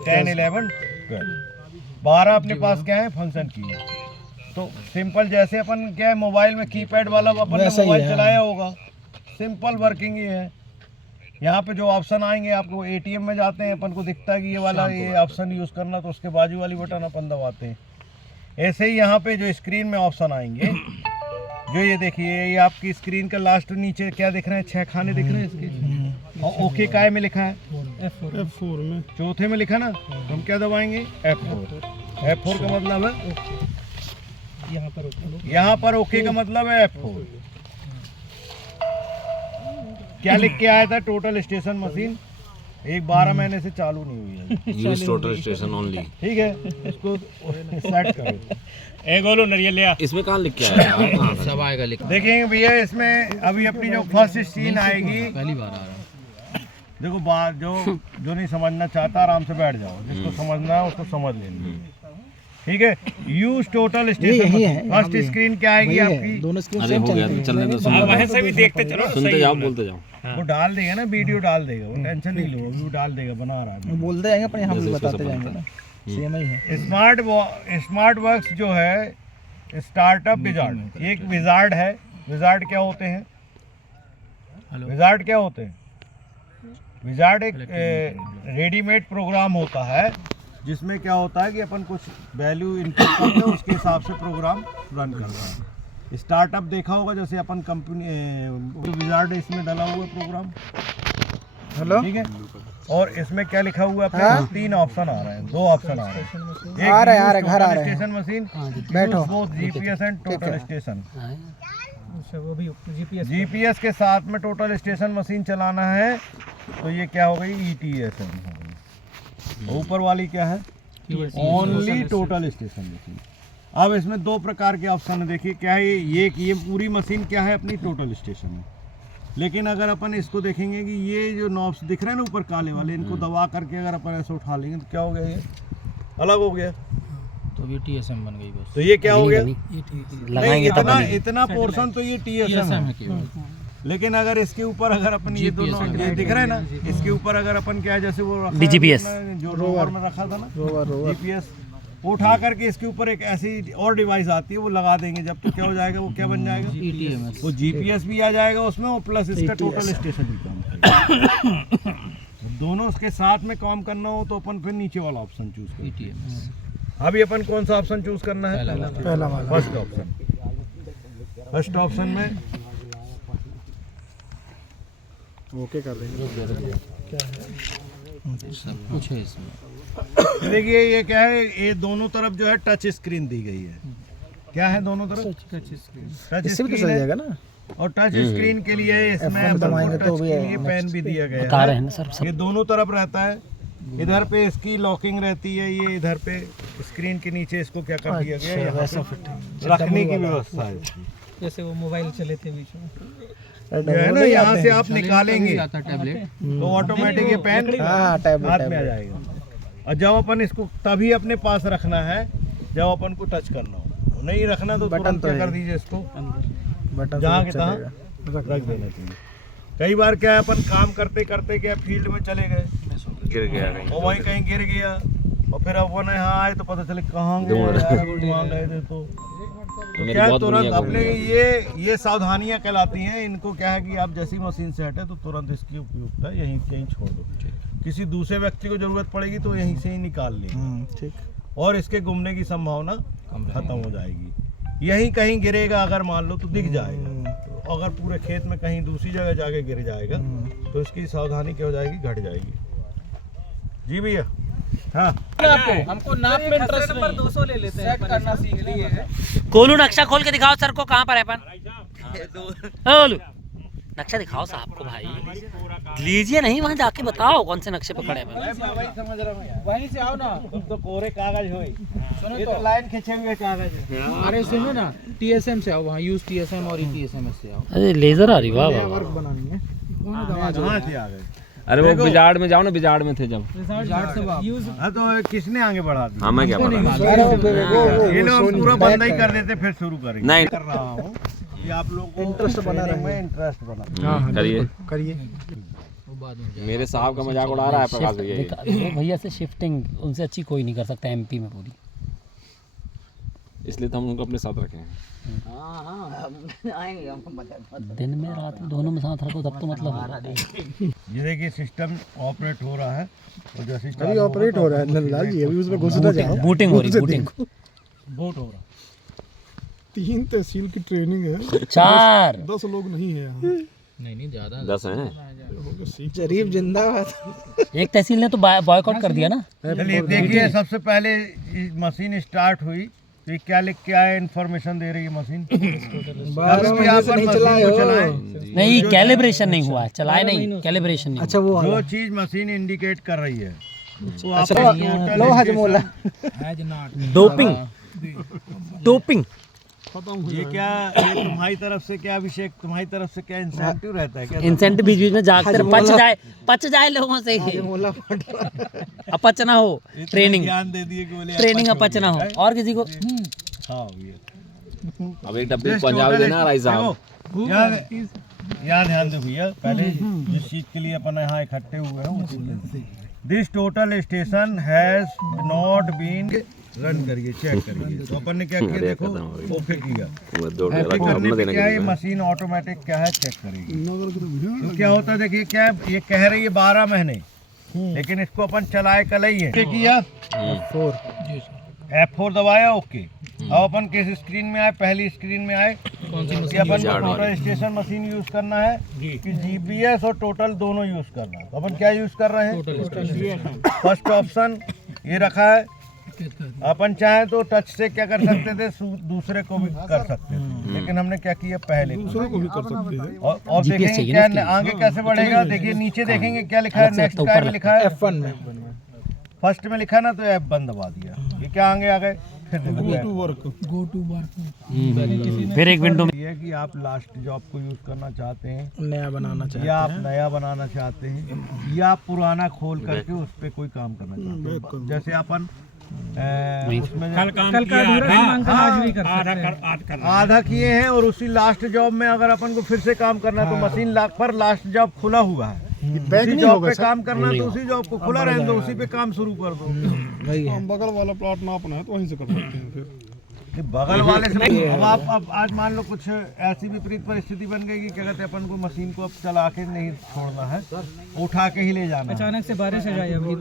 10, 11, 12 12 अपने पास क्या है फंक्शन की है। तो सिंपल जैसे अपन क्या है मोबाइल में कीपैड वाला अपन ने मोबाइल चलाया होगा, सिंपल वर्किंग ही है। यहाँ पे जो ऑप्शन आएंगे, आपको ATM में जाते हैं अपन को दिखता है कि ये वाला ये ऑप्शन यूज़ करना, तो उसके बाजू वाली बटन अपन दबाते हैं। ऐसे ही यहाँ पे जो स्क्रीन में ऑप्शन आएंगे, जो ये देखिए ये आपकी स्क्रीन का लास्ट नीचे क्या दिख रहे हैं, 6 खाने दिख रहे हैं इसके, और ओके काय में लिखा है, F4 में, चौथे में लिखा ना, तो हम क्या दबाएंगे F4 का मतलब है यहाँ पर ओके का मतलब है F4। क्या लिख के आया था, टोटल स्टेशन मशीन 12 महीने से चालू नहीं हुई है, यूज टोटल स्टेशन ओनली। ठीक है, इसको सेट करो। एक गोलो नरियल लिया, इसमें कहाँ लिख के आया सब आएगा लिख। देखेंगे भैया इसमें अभी अपनी जो फर्स्ट सीन आएगी, पहली बार आ रहा है। देखो बात जो नहीं समझना चाहता आराम से बैठ जाओ, जिसको समझना है उसको समझ लेंगे। ठीक है, use total station first screen क्या आएगी आपकी, दोनों स्क्रीन अरे हो गया तो चलने दो, वहां से भी देखते चलो, सुनते जाओ बोलते जाओ। वो डाल देगा ना, वीडियो डाल देगा, वो टेंशन नहीं लो, वो डाल देगा, बना रहा है, बोलते जाएंगे अपने, हम बताते जाएंगे ना, सेम ही है। स्मार्ट वर्क्स जो है स्टार्टअप विजार्ड, एक विजार्ड है। विजार्ड क्या होते हैं, विजार्ड क्या होते हैं, विजार्ड एक रेडीमेड प्रोग्राम होता है जिसमें क्या होता है कि अपन कुछ वैल्यू इनपुट करते हैं, उसके हिसाब से प्रोग्राम रन करता है। स्टार्टअप देखा होगा, जैसे अपन कंपनी विजार्ड इसमें डाला हुआ प्रोग्राम, हेलो ठीक है। और इसमें क्या लिखा हुआ है अपने, 3 ऑप्शन आ रहे हैं, 2 ऑप्शन आ रहे हैं। आ रहे हैं, घर आ रहे हैं। स्टेशन मशीन, बैठो। GPS and total station. वो भी जीपीएस जीपीएस के साथ में टोटल स्टेशन मशीन चलाना है, तो ये क्या हो गई, ETSM हो गई। ऊपर वाली क्या है, ओनली टोटल स्टेशन मशीन। अब इसमें 2 प्रकार के ऑप्शन है, देखिए क्या है ये पूरी मशीन क्या है अपनी टोटल स्टेशन है। लेकिन अगर अपन इसको देखेंगे कि ये जो नॉब्स दिख रहे हैं ना ऊपर काले वाले, इनको दबा करके अगर अपन ऐसे उठा लेंगे तो क्या हो गया, ये अलग हो गया, तो ये TSM बन गई बस। तो ये क्या हो गया, लगाएंगे तब बनेगी। इतना पोर्शन तो ये TSM है। लेकिन अगर इसके ऊपर अगर अपन ये दोनों ये दिख रहे हैं ना, इसके ऊपर अगर अपन क्या है, जैसे वो रखा है DGPS अपना, जो रोवर में रखा था ना, GPS, वो उठा करके इसके ऊपर एक ऐसी और डिवाइस आती है, वो लगा देंगे जब, तो क्या हो जाएगा, वो क्या बन जाएगा, वो GPS भी आ जाएगा उसमें, और प्लस इसका टोटल स्टेशन भी काम करेगा। दोनों उसके साथ में काम करना हो तो अपन फिर नीचे वाला ऑप्शन चूज करें। अभी अपन कौन सा ऑप्शन चूज करना है, पहला वाला, फर्स्ट ऑप्शन। फर्स्ट ऑप्शन में ओके कर देंगे। कुछ है इसमें, देखिए ये क्या है, ये दोनों तरफ जो है टच स्क्रीन दी गई है। क्या है दोनों तरफ, टच स्क्रीन है ना। और टच स्क्रीन के लिए इसमें टच के लिए पेन भी दिया गया बता रहे हैं है। ना सर सब। ये दोनों तरफ रहता है, इधर पे इसकी लॉकिंग रहती है, ये इधर पे स्क्रीन के नीचे इसको क्या कर दिया गया है, यहाँ पे रखने की व्यवस्था है इसकी। जैसे वो मोबाइल चले थे बीच में, जो है ना, यहाँ से आप निकालेंगे टैबलेट, तो ऑटोमेटिक ये पेन हाथ में आ जाएगा। और जब अपन इसको तभी अपने पास रखना है जब अपन को टच करना हो, नहीं रखना तो तुरंत क्या कर दीजिए, इसको जहाँ के तहाँ रख देना चाहिए। कई बार क्या है, अपन काम करते करते क्या फील्ड में चले गए, गिर गया और वहीं कहीं गिर गया, और फिर अपन यहाँ आए तो पता चले कहाँ गए यार, वहाँ गए थे तो क्या तुरंत अपने ये सावधानियां कहलाती हैं। इनको क्या है कि आप जैसी मशीन से हटे तो तुरंत इसकी उपयोगिता यहीं छोड़ दो। किसी दूसरे व्यक्ति को जरूरत पड़ेगी तो यहीं से ही निकाल लेंगे, ठीक, और इसके घूमने की संभावना खत्म हो जाएगी। यहीं कहीं गिरेगा अगर मान लो तो दिख जाएगा, तो अगर पूरे खेत में कहीं दूसरी जगह जाके गिर जाएगा तो इसकी सावधानी क्या हो जाएगी, घट जाएगी। जी भैया, हाँ हमको नाप में इंटरेस्ट नंबर 200 ले लेते हैं, सेट करना सीख लिए। कोलू नक्शा खोल के दिखाओ सर को, कहाँ पर है अपन। कोलू नक्शा दिखाओ साहब को भाई, लीजिए नहीं वहाँ जाके बताओ कौन से नक्शे पे खड़े हैं। समझ रहा हूँ यार, वहीं से आओ ना, तुम तो कोरे कागज हो, ये तो लाइन खींचे हुए कागज है। अरे सुनो ना, TSM से आओ, वहाँ यूज TSM और ETSM से आओ। अरे लेजर आ रही, वाह वाह। वर्क बनानी है, कहाँ से आ गए, अरे वो बिजाड़ में जाओ ना, बिजाड़ में थे जब। हाँ तो किसने आगे बढ़ा दिया, हाँ मैं क्या पता। ये लोग पूरा बंद ही कर देते फिर शुरू करेंगे। नहीं। कर रहा हूँ कि आप लोग को इंटरेस्ट बना रहे हैं, इंटरेस्ट बना करिए मेरे साहब का मजाक उड़ा रहा है प्रकाश भैया। भैया से शिफ्टिंग उनसे अच्छी कोई नहीं कर सकता MP में पूरी, इसलिए तो हम उनको अपने साथ रखे हैं। दिन में रात में दोनों में साथ रखो तब तो मतलब। ये देखिए सिस्टम ऑपरेट हो रहा है, और जैसे अभी ऑपरेट हो रहा है नंदलाल जी, अभी उसमें घुस ना जाओ। बूटिंग हो रही, बूटिंग। बोट हो रहा 3 तहसील की ट्रेनिंग है, 4 10 लोग नहीं है यहाँ। नहीं ज्यादा 10 हैं। शरीफ जिंदाबाद। एक तहसील ने तो बॉयकॉट कर दिया ना। चलिए देखिए, सबसे पहले मशीन स्टार्ट हुई तो क्या लिख के आया, इन्फॉर्मेशन दे रही है मशीन। नहीं कैलिब्रेशन नहीं हुआ है, चलाए नहीं, कैलिब्रेशन नहीं। अच्छा वो जो चीज मशीन इंडिकेट कर रही है वो आप लो हजमोला डोपिंग, डोपिंग। ये क्या, ये तुम्हारी तरफ से क्या अभिषेक, तुम्हारी तरफ से क्या इंसेंटिव रहता है क्या? इंसेंटिव बीच बीच में जाकर पच जाए लोगों से ही, अपच ना हो। ट्रेनिंग ध्यान दे दिए बोले ट्रेनिंग अपच ना हो और किसी को। हाँ ये अब एक डब्बे पंजाबी देना राई साहब। यहाँ ध्यान दो भैया, पहले जिस चीज के लिए अपन यहाँ इकट्ठे हुए हैं, this total station has not been run करिए, चेक करिए। तो अपन ने क्या किया, देखो ओके किया, ओके करने पे क्या है, मशीन ऑटोमेटिक क्या है चेक करेगी। तो क्या होता है देखिए, क्या है ये कह रही है 12 महीने, लेकिन इसको अपन चलाए कल ही है किया, F4 दबाया, ओके। अब अपन किस स्क्रीन में आए, पहली स्क्रीन में आए कि अपन को टोटल स्टेशन मशीन यूज करना है कि जीपीएस और टोटल दोनों यूज करना है। तो अपन क्या यूज कर रहे हैं? फर्स्ट ऑप्शन ये रखा है, अपन चाहे तो टच से क्या कर सकते थे, दूसरे को भी कर सकते थे, लेकिन हमने क्या किया, पहले दूसरे को भी कर सकते हैं। और देखेंगे क्या आगे कैसे बढ़ेगा। देखिए नीचे देखेंगे क्या लिखा है, नेक्स्ट का लिखा है F1 में, फर्स्ट में लिखा ना, तो F1 दबा दिया। ये क्या आगे आ गए, फिर गो टू वर्क, फिर एक विंडो में ये है कि आप लास्ट जॉब को यूज करना चाहते हैं, नया बनाना चाहिए या आप नया बनाना चाहते हैं, या आप पुराना खोल करके उस पर कोई काम करना चाहते हैं। जैसे अपन उसमें कल काम आधा किए हैं और उसी लास्ट जॉब में अगर अपन को फिर से काम करना है तो मशीन लाख पर लास्ट जॉब खुला हुआ है, उसी जॉब पे काम करना तो उसी जॉब को खुला रहने दो, उसी पे काम शुरू कर दो। बगल वाला प्लॉट ना अपना है तो वहीं से कर सकते हैं फिर। कि बगल वाले से अब आप अब आज मान लो कुछ ऐसी विपरीत परिस्थिति बन गई कि क्या कहते हैं, अपन को मशीन को अब चला के नहीं छोड़ना है, उठा के ही ले जाना है। अचानक से बारिश आ जाए अभी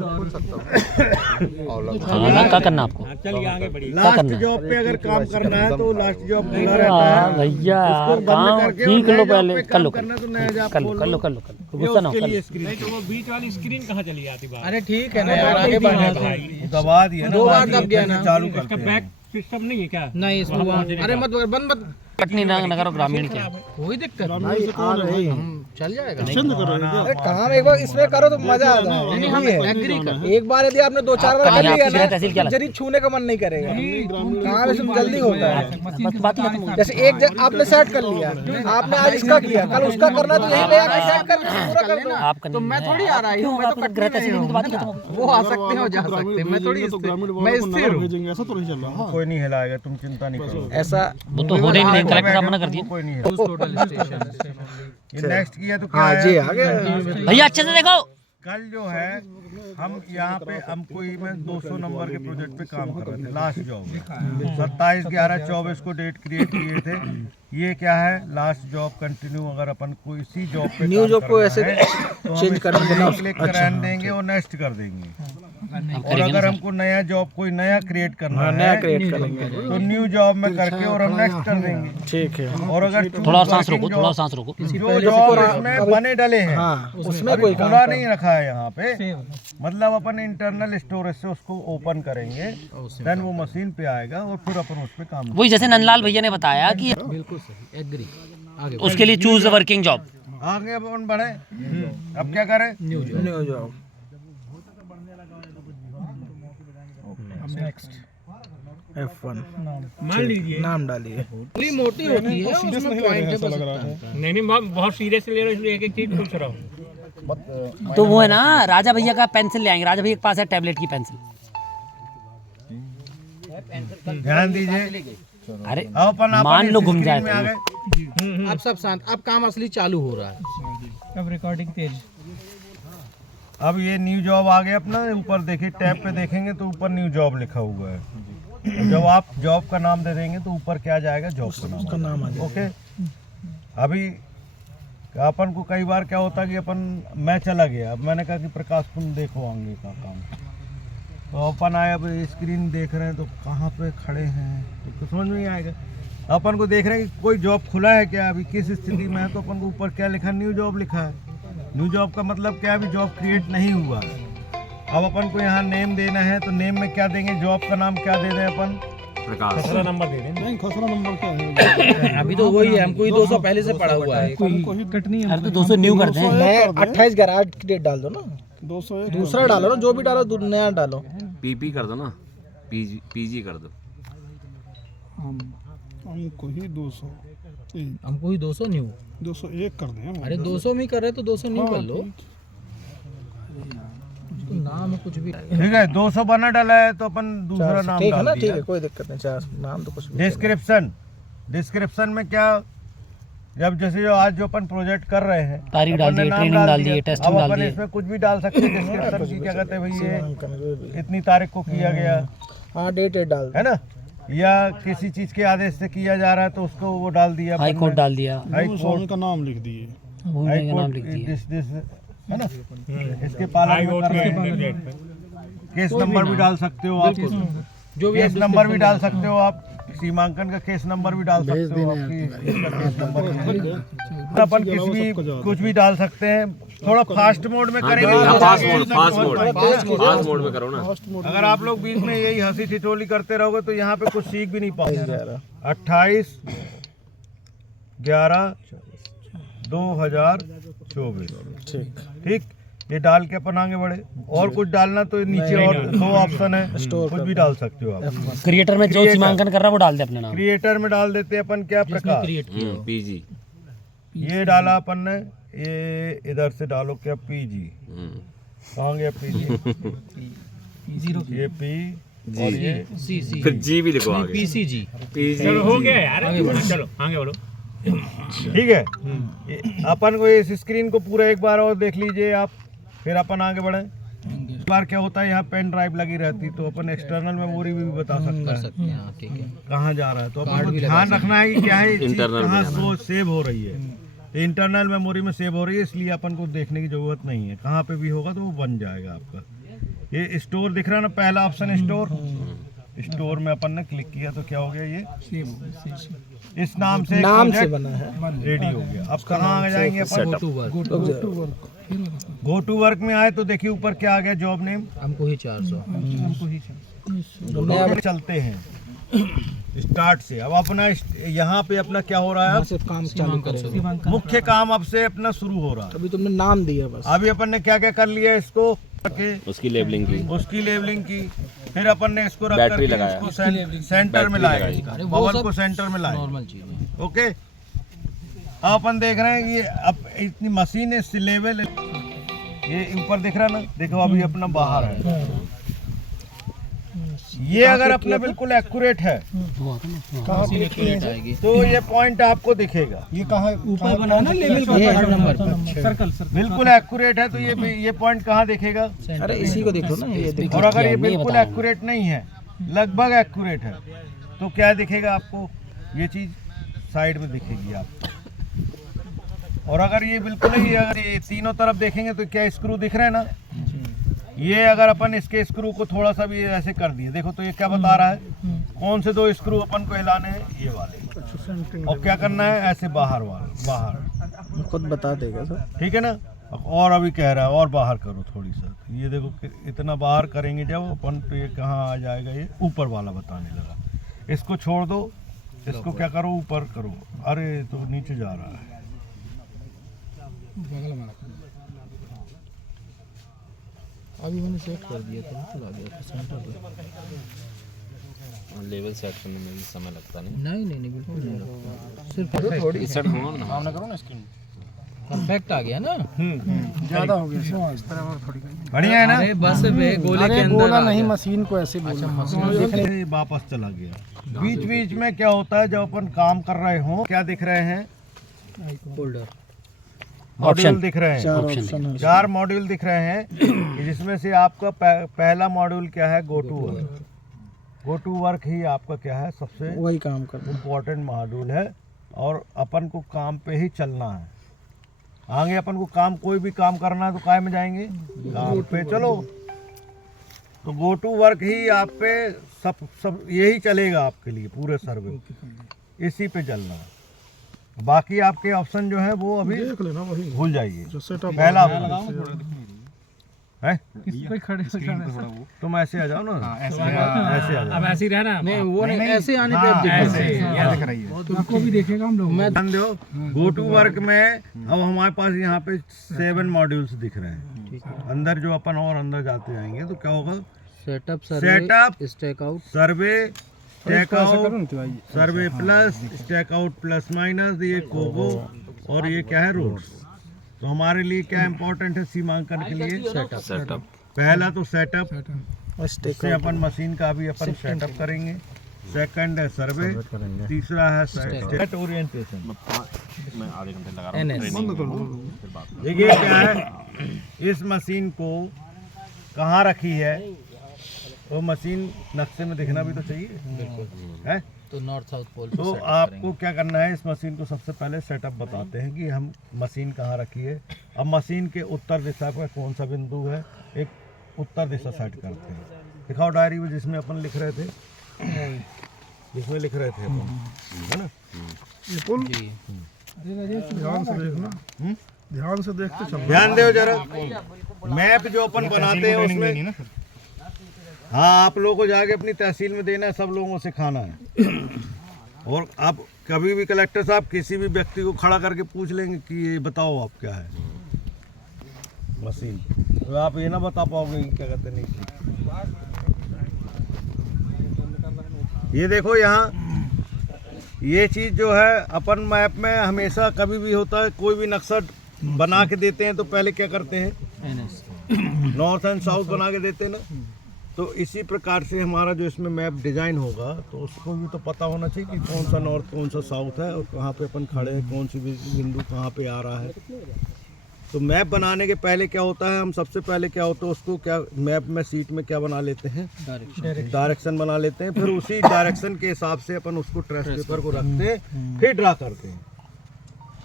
क्या करना आपको? लास्ट जॉब पे अगर काम करना है तो लास्ट जॉब खुला रहता है भैया, उसको बंद काम करके ठीक और लो नए पहले, जॉब पे कर काम लो करना है तो नया जॉब कर लो खोल कर लो लो। कर लो कर लो, गुस्सा ना हो, कर लो। नहीं तो वो बीच वाली स्क्रीन कहाँ चली जाती बात? अरे ठीक है ना यार, आगे बढ़ने दो। भाई दबा दिया ना, दो बार दब गया ना। चालू इसका करते हैं। बैक सिस्टम नहीं है क्या? नहीं इसमें अरे मत बंद मत, पटनी नगर और ग्रामीण के कोई दिक्कत नहीं, आ रही चल जाएगा। अरे काम एक बार इसमें करो तो मजा आता है। नहीं हम एग्री कर, एक बार यदि आपने 2-4 बार कर लिया ना, तहसील क्या लगता जरी छूने का मन नहीं करेगा। काम इसमें जल्दी होता है। बस बात ही खत्म हो गई। जैसे एक आपने सेट कर लिया, आपने आज इसका किया, कल उसका करना, तो यही ले आके सेट कर पूरा कर दो। आप तो मैं थोड़ी आ रहा हूँ, मैं तो ग्रह तहसील में तो बात ही खत्म हो गई। वो आ सकते हैं और जा सकते हैं, मैं थोड़ी मैं स्थिर हूँ। भेजेंगे ऐसा तो नहीं चल रहा। कोई नहीं हिलाएगा, तुम चिंता नहीं करो। ऐसा वो तो हो नहीं, कलेक्टर साहब मना कर दिया। कोई नहीं है। ये नेक्स्ट किया तो क्या है? जी आगे भैया अच्छे से देखो। कल जो है हम यहाँ पे हम कोई में 200 नंबर के प्रोजेक्ट पे काम कर रहे थे, लास्ट जॉब 27/11/24 को डेट क्रिएट किए थे। ये क्या है, लास्ट जॉब कंटिन्यू अगर अपन को इसी जॉब पे न्यू जॉब को ऐसे चेंज कर देंगे और नेक्स्ट कर देंगे। और अगर हमको नया जॉब कोई नया क्रिएट करना है, नया क्रिएट करेंगे तो न्यू जॉब में करके और हम नेक्स्ट कर देंगे। ठीक है। और अगर थोड़ा सांस रोको, थोड़ा सांस रोको। जो जॉब इसमें बने डले हैं उसमें अभी खुला नहीं रखा है यहाँ पे, मतलब अपन इंटरनल स्टोरेज से उसको ओपन करेंगे, देन वो मशीन पे आएगा और फिर अपन उस पे काम। वही जैसे नंदलाल भैया ने बताया कि बिल्कुल सही, एग्री। आगे उसके लिए चूज द वर्किंग जॉब। आगे अपन बढ़े, अब क्या करें? न्यू जॉब नेक्स्ट F1 मान लीजिए नाम डालिए। पूरी मोटी होती है, उसमें पॉइंट है लग रहा है। नहीं बहुत सीरियस ले रहा हूँ, इसलिए एक एक चीज पूछ रहा हूँ। तो वो है ना, राजा भैया का पेंसिल ले आएंगे। राजा भैया के पास है टैबलेट की पेंसिल। ध्यान दीजिए। अरे अब अपन मान लो घूम जाए में आ गए। अब सब शांत, अब काम असली चालू हो रहा है। अब रिकॉर्डिंग तेज। अब ये न्यू जॉब आ गया अपना, ऊपर देखिए टैब पे देखेंगे तो ऊपर न्यू जॉब लिखा हुआ है। तो जब आप जॉब का नाम दे देंगे तो ऊपर क्या जाएगा, जॉब का नाम आ जाएगा। ओके। अभी अपन को कई बार क्या होता है कि अपन मैं चला गया, अब मैंने कहा कि प्रकाश तुम देखो आगे का काम, तो अपन आए, अब स्क्रीन देख रहे हैं तो कहाँ पे खड़े हैं तो समझ में नहीं आएगा। अपन को देख रहे हैं कि कोई जॉब खुला है क्या, अभी किस स्थिति में है, तो अपन को ऊपर क्या लिखा है, न्यू जॉब लिखा है। न्यू जॉब का मतलब क्या है, अभी जॉब क्रिएट नहीं हुआ है। अब अपन को यहाँ नेम देना है, तो नेम में क्या देंगे, जॉब का नाम क्या दे दें अपन, खसरा नंबर दे दें। नहीं खसरा नंबर क्या है? अभी तो वही है, हमको ही 200 पहले से पड़ा हुआ है। अरे तो 200 न्यू कर दें। मैं 28/11 की डेट डाल दो ना, 201 दूसरा डालो ना, जो भी डालो नया डालो। पीपी कर दो ना, पीजी कर दो। हमको ही 200 हमको ही 200 न्यू, 201 कर दें हम। अरे 200 में कर रहे तो 200 न्यू कर लो। नाम कुछ भी ठीक है। 200 बना डाला है तो अपन दूसरा नाम ठीक है ना, डाल ठीक दिया। है, कोई दिक्कत नहीं। चार नाम तो कुछ भी। डिस्क्रिप्शन में क्या, जब जैसे जो आज जो अपन प्रोजेक्ट कर रहे हैं, तारीख डाल अपन ने दिए, नाम ट्रेनिंग डाल दिया। दिए, अब टेस्टिंग डाल अपन दिए। इसमें कुछ भी डाल सकते हैं डिस्क्रिप्शन की, क्या कहते हैं भाई, ये इतनी तारीख को किया गया हाँ, डेट डाल है ना, या किसी चीज के आदेश से किया जा रहा है तो उसको वो डाल दिया, हाई कोर्ट डाल दिया, हाई स्वामी का नाम लिख दिए। भूमि का नाम लिख दिया। दिस है ना, इसके पालन में कर रहे हैं। केस नंबर भी डाल सकते हो आप, जो भी केस नंबर भी डाल सकते हो आप, सीमांकन का केस नंबर भी डाल सकते हो, आपकी इसका केस नंबर भी है। अपन कुछ भी डाल सकते हैं। थोड़ा फास्ट मोड में करेंगे। फास्ट मोड में करो ना। अगर आप लोग बीच में यही हंसी ठिठोली करते रहोगे तो यहाँ पे कुछ सीख भी नहीं पाओगे। 28/11/2024 ठीक। ये डाल के अपन आगे बढ़े। और कुछ डालना तो नीचे और 2 ऑप्शन है, कुछ भी डाल सकते हो आप। क्रिएटर में जो सीमांकन कर रहा है वो डाल दे अपने नाम। क्रिएटर में डाल देते हैं अपन क्या प्रकार, पीजी ये डाला अपन ने, ये इधर से डालो क्या पीजी, कहाँ गया पीजी, ये पी और ये फिर जी भी लिखो आगे। पीसीजी पीजी चलो हो गया यार, चलो आगे बढ़ो। ठीक है। अपन को इस स्क्रीन को पूरा एक बार और देख लीजिए आप, फिर अपन आगे बढ़े। एक बार क्या होता है यहाँ पेन ड्राइव लगी रहती तो अपन एक्सटर्नल मेमोरी भी बता सकते हैं कहाँ जा रहा है। तो अपन को ध्यान रखना है कि क्या है कहाँ सेव हो रही है। तो इंटरनल मेमोरी में सेव हो रही है, इसलिए अपन को देखने की जरूरत नहीं है। कहाँ पे भी होगा तो वो बन जाएगा आपका। ये स्टोर दिख रहा है ना, पहला ऑप्शन स्टोर। स्टोर में अपन ने क्लिक किया तो क्या हो गया, ये इस नाम से बना है, रेडी हो गया। अब कहाँ आ जाएंगे अपन, गो टू वर्क में आए तो देखिए ऊपर क्या आ गया, जॉब नेम हमको ही 400 चलते हैं स्टार्ट से। अब अपना यहाँ पे अपना क्या हो रहा है, काम चालू करेंगे। मुख्य काम अब से अपना शुरू हो रहा है। अभी तुमने नाम दिया बस। अभी अपन ने क्या क्या कर लिया, इसको उसकी लेबलिंग की, फिर अपन ने इसको रख बैटरी करके लगाया, इसको सेंटर में लाया, पवन को सेंटर में लाया। नॉर्मल चीज है। ओके। अब अपन देख रहे हैं कि अब इतनी मशीन है लेवल, ये ऊपर दिख रहा ना, देखो अभी अपना बाहर है। ये अगर अपना बिल्कुल एक्यूरेट है तो ये पॉइंट आपको दिखेगा। ये कहाँ ऊपर बना ना लेवल का नंबर सर्कल बिल्कुल एक्यूरेट है तो ये पॉइंट कहाँ दिखेगा। अरे इसी को देखो ना, ये देखो। और अगर ये बिल्कुल एक्यूरेट नहीं है, लगभग एक्यूरेट है, तो क्या दिखेगा आपको, ये चीज साइड में दिखेगी आपको। और अगर ये बिल्कुल ही, अगर ये तीनों तरफ देखेंगे तो क्या स्क्रू दिख रहे हैं ना, ये अगर अपन इसके स्क्रू को थोड़ा सा भी ऐसे कर दिए, देखो तो ये क्या बता रहा है, कौन से 2 स्क्रू अपन को हिलाने हैं, ये वाले, और क्या करना है ऐसे बाहर खुद बता देगा सर। ठीक है ना। और अभी कह रहा है और बाहर करो थोड़ी सा, तो ये देखो इतना बाहर करेंगे जब अपन तो ये कहाँ आ जाएगा, ये ऊपर वाला बताने लगा। इसको छोड़ दो, इसको क्या करो ऊपर करो, अरे तो नीचे जा रहा है। अभी मैंने सेट कर दिया था, आ गया था सेंटर पे। लेवल सेट करने में भी समय लगता नहीं। नहीं बिल्कुल नहीं, सिर्फ थोड़ी सेट होना ना, सामने करो ना स्क्रीन। परफेक्ट आ गया ना, ज्यादा हो गया इस तरह और थोड़ी बढ़िया है ना। अरे बस वे गोले के अंदर बोला नहीं, मशीन को ऐसे बोला। देखने वापस चला गया। बीच बीच में क्या होता है, जब अपन काम कर रहे हो क्या दिख रहे हैं, फोल्डर मॉड्यूल दिख रहे हैं, 4 मॉड्यूल दिख रहे हैं, जिसमें से आपका पहला मॉड्यूल क्या है, go to work. Go to work ही आपका क्या है, सबसे वही काम कर इम्पोर्टेंट मॉड्यूल है। और अपन को काम पे ही चलना है। आगे अपन को काम, कोई भी काम करना है तो काय में जाएंगे, काम पे चलो। तो गो टू वर्क ही आप पे सब यही चलेगा आपके लिए, पूरे सर्वे इसी पे चलना है। बाकी आपके ऑप्शन जो है वो अभी देख लेना, वही भूल जाइए। जो सेटअप पहला है, तुम ऐसे आ जाओ ना, ऐसे आ जाओ। अब ऐसे ही रहना, नहीं वो नहीं, ऐसे आने पे हाँ, ऐसे याद दिख रही है। तुमको भी देखेगा हम लोग। ध्यान दो, गो टू वर्क में अब हमारे पास यहाँ पे 7 मॉड्यूल्स दिख रहे हैं। अंदर जो अपन और अंदर जाते जाएंगे तो क्या होगा, setup stack out, survey, stack out, survey plus, stack out plus minus, ये कोगो, और ये क्या है, रोड्स। तो हमारे लिए क्या इम्पोर्टेंट है सीमांकन के लिए, सेटअप। पहला तो सेटअप, इससे अपन मशीन का भी अपन सेटअप करेंगे। सेकंड है सर्वे, तीसरा है सेट ओरिएंटेशन। मैं आधे घंटे लगा रहा हूँ। देखिए क्या है, इस मशीन को कहाँ रखी है, वो मशीन नक्शे में दिखना भी तो चाहिए है। तो नॉर्थ साउथ पोल तो आपको क्या करना है, इस मशीन को सबसे पहले सेटअप बताते हैं कि हम मशीन कहाँ रखी है। अब मशीन के उत्तर दिशा पर कौन सा बिंदु है, एक उत्तर दिशा सेट करते हैं। दिखाओ डायरी में जिसमें अपन लिख रहे थे, जिसमें लिख रहे थे अपन, है ना? ये पुल ध्यान से देखना, ध्यान से देखते चलना। ध्यान दो जरा, मैप जो अपन बनाते हैं उसमें, हाँ आप लोगों को जाके अपनी तहसील में देना है, सब लोगों को सिखाना है। और आप कभी भी कलेक्टर साहब किसी भी व्यक्ति को खड़ा करके पूछ लेंगे कि ये बताओ आप क्या है मशीन, तो आप ये ना बता पाओगे कि क्या कहते नहीं। ये देखो यहाँ ये चीज़ जो है अपन मैप में हमेशा कभी भी होता है, कोई भी नक्शा बना के देते हैं तो पहले क्या करते हैं, नॉर्थ एंड साउथ बना के देते हैं ना। तो इसी प्रकार से हमारा जो इसमें मैप डिज़ाइन होगा तो उसको भी तो पता होना चाहिए कि कौन सा नॉर्थ कौन सा साउथ है और कहाँ पे अपन खड़े हैं, कौन सी बिंदु कहाँ पे आ रहा है। तो मैप बनाने के पहले क्या होता है, हम सबसे पहले क्या होता है उसको क्या मैप में सीट में क्या बना लेते हैं, डायरेक्शन बना लेते हैं। फिर उसी डायरेक्शन के हिसाब से अपन उसको ट्रेस पेपर को रखते हैं, फिर ड्रा करते हैं,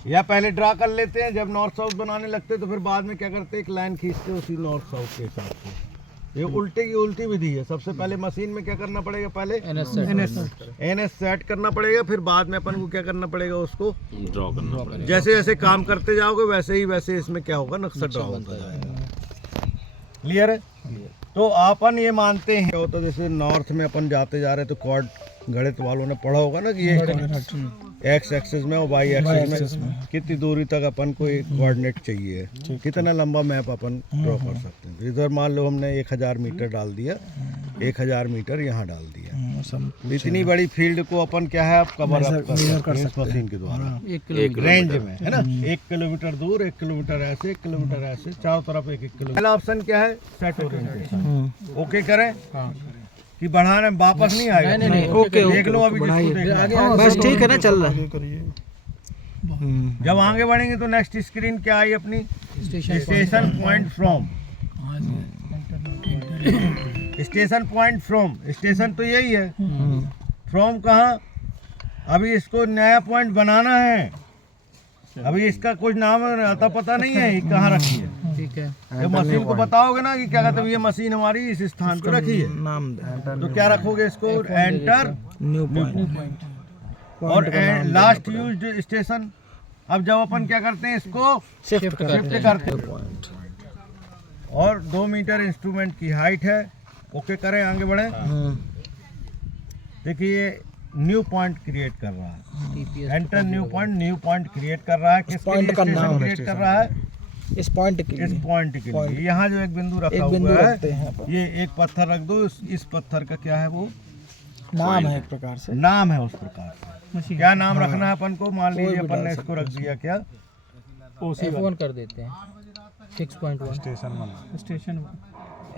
या पहले ड्रा कर लेते हैं, जब नॉर्थ साउथ बनाने लगते हैं तो फिर बाद में क्या करते हैं, एक लाइन खींचते हैं उसी नॉर्थ साउथ के हिसाब से। ये उल्टे की उल्टी विधि है। सबसे पहले मशीन में क्या करना पड़ेगा, पहले एनएस सेट करना पड़ेगा, फिर बाद में अपन को क्या करना पड़ेगा, उसको ड्रॉ करना पड़ेगा। जैसे जैसे काम करते जाओगे वैसे इसमें क्या होगा, नक्शा ड्रॉ होता जाएगा। क्लियर है? तो अपन ये मानते हैं होता जैसे नॉर्थ में अपन जाते जा रहे हैं तो कॉर्ड गणित वालों ने पढ़ा होगा ना कि ये एक्स एक्सिस में और वाई एक्सिस में कितनी दूरी तक अपन को एक कोऑर्डिनेट चाहिए, कितना लंबा मैप अपन ड्रॉ कर सकते हैं। इधर मान लो हमने 1000 मीटर डाल दिया, 1000 मीटर यहाँ डाल दिया, इतनी बड़ी फील्ड को अपन क्या है आप कवर अप कर सकते हैं इस मशीन के द्वारा एक रेंज में, है ना। 1 किलोमीटर दूर, 1 किलोमीटर ऐसे, 1 किलोमीटर ऐसे, चारों तरफ 1-1 किलोमीटर। पहला ऑप्शन क्या है, सेट ओरिएंटेशन। ओके करें कि बढ़ाने वापस नहीं आएगा। नहीं, ओके देख लो अभी जिसको देखना बस ठीक है ना, चल रहा है। जब आगे बढ़ेंगे तो नेक्स्ट स्क्रीन क्या आई अपनी, station point from, station point from, station तो यही है, फ्रॉम कहाँ, अभी इसको नया पॉइंट बनाना है, अभी इसका कुछ नाम आता पता नहीं है कहाँ रखी है। ठीक है, तो मशीन को बताओगे ना कि क्या कहते हैं ये मशीन हमारी इस स्थान पे रखी है, नाम तो क्या रखोगे इसको, एंटर न्यू पॉइंट और लास्ट यूज्ड स्टेशन। अब जब अपन क्या करते हैं इसको शिफ्ट करते हैं और 2 मीटर इंस्ट्रूमेंट की हाइट है। ओके करें, आगे बढ़े। देखिए न्यू पॉइंट क्रिएट कर रहा है, एंटर न्यू पॉइंट क्रिएट कर रहा है। किस पॉइंट का नाम क्रिएट कर रहा है, इस पॉइंट के लिए। यहाँ जो एक बिंदु रखा हुआ है, ये एक पत्थर रख दो, इस पत्थर का क्या है, वो नाम है, एक प्रकार से नाम है। उस प्रकार से क्या नाम रखना है अपन को, मान लीजिए अपन ने इसको रख दिया क्या, F1 कर देते हैं, 6.1 स्टेशन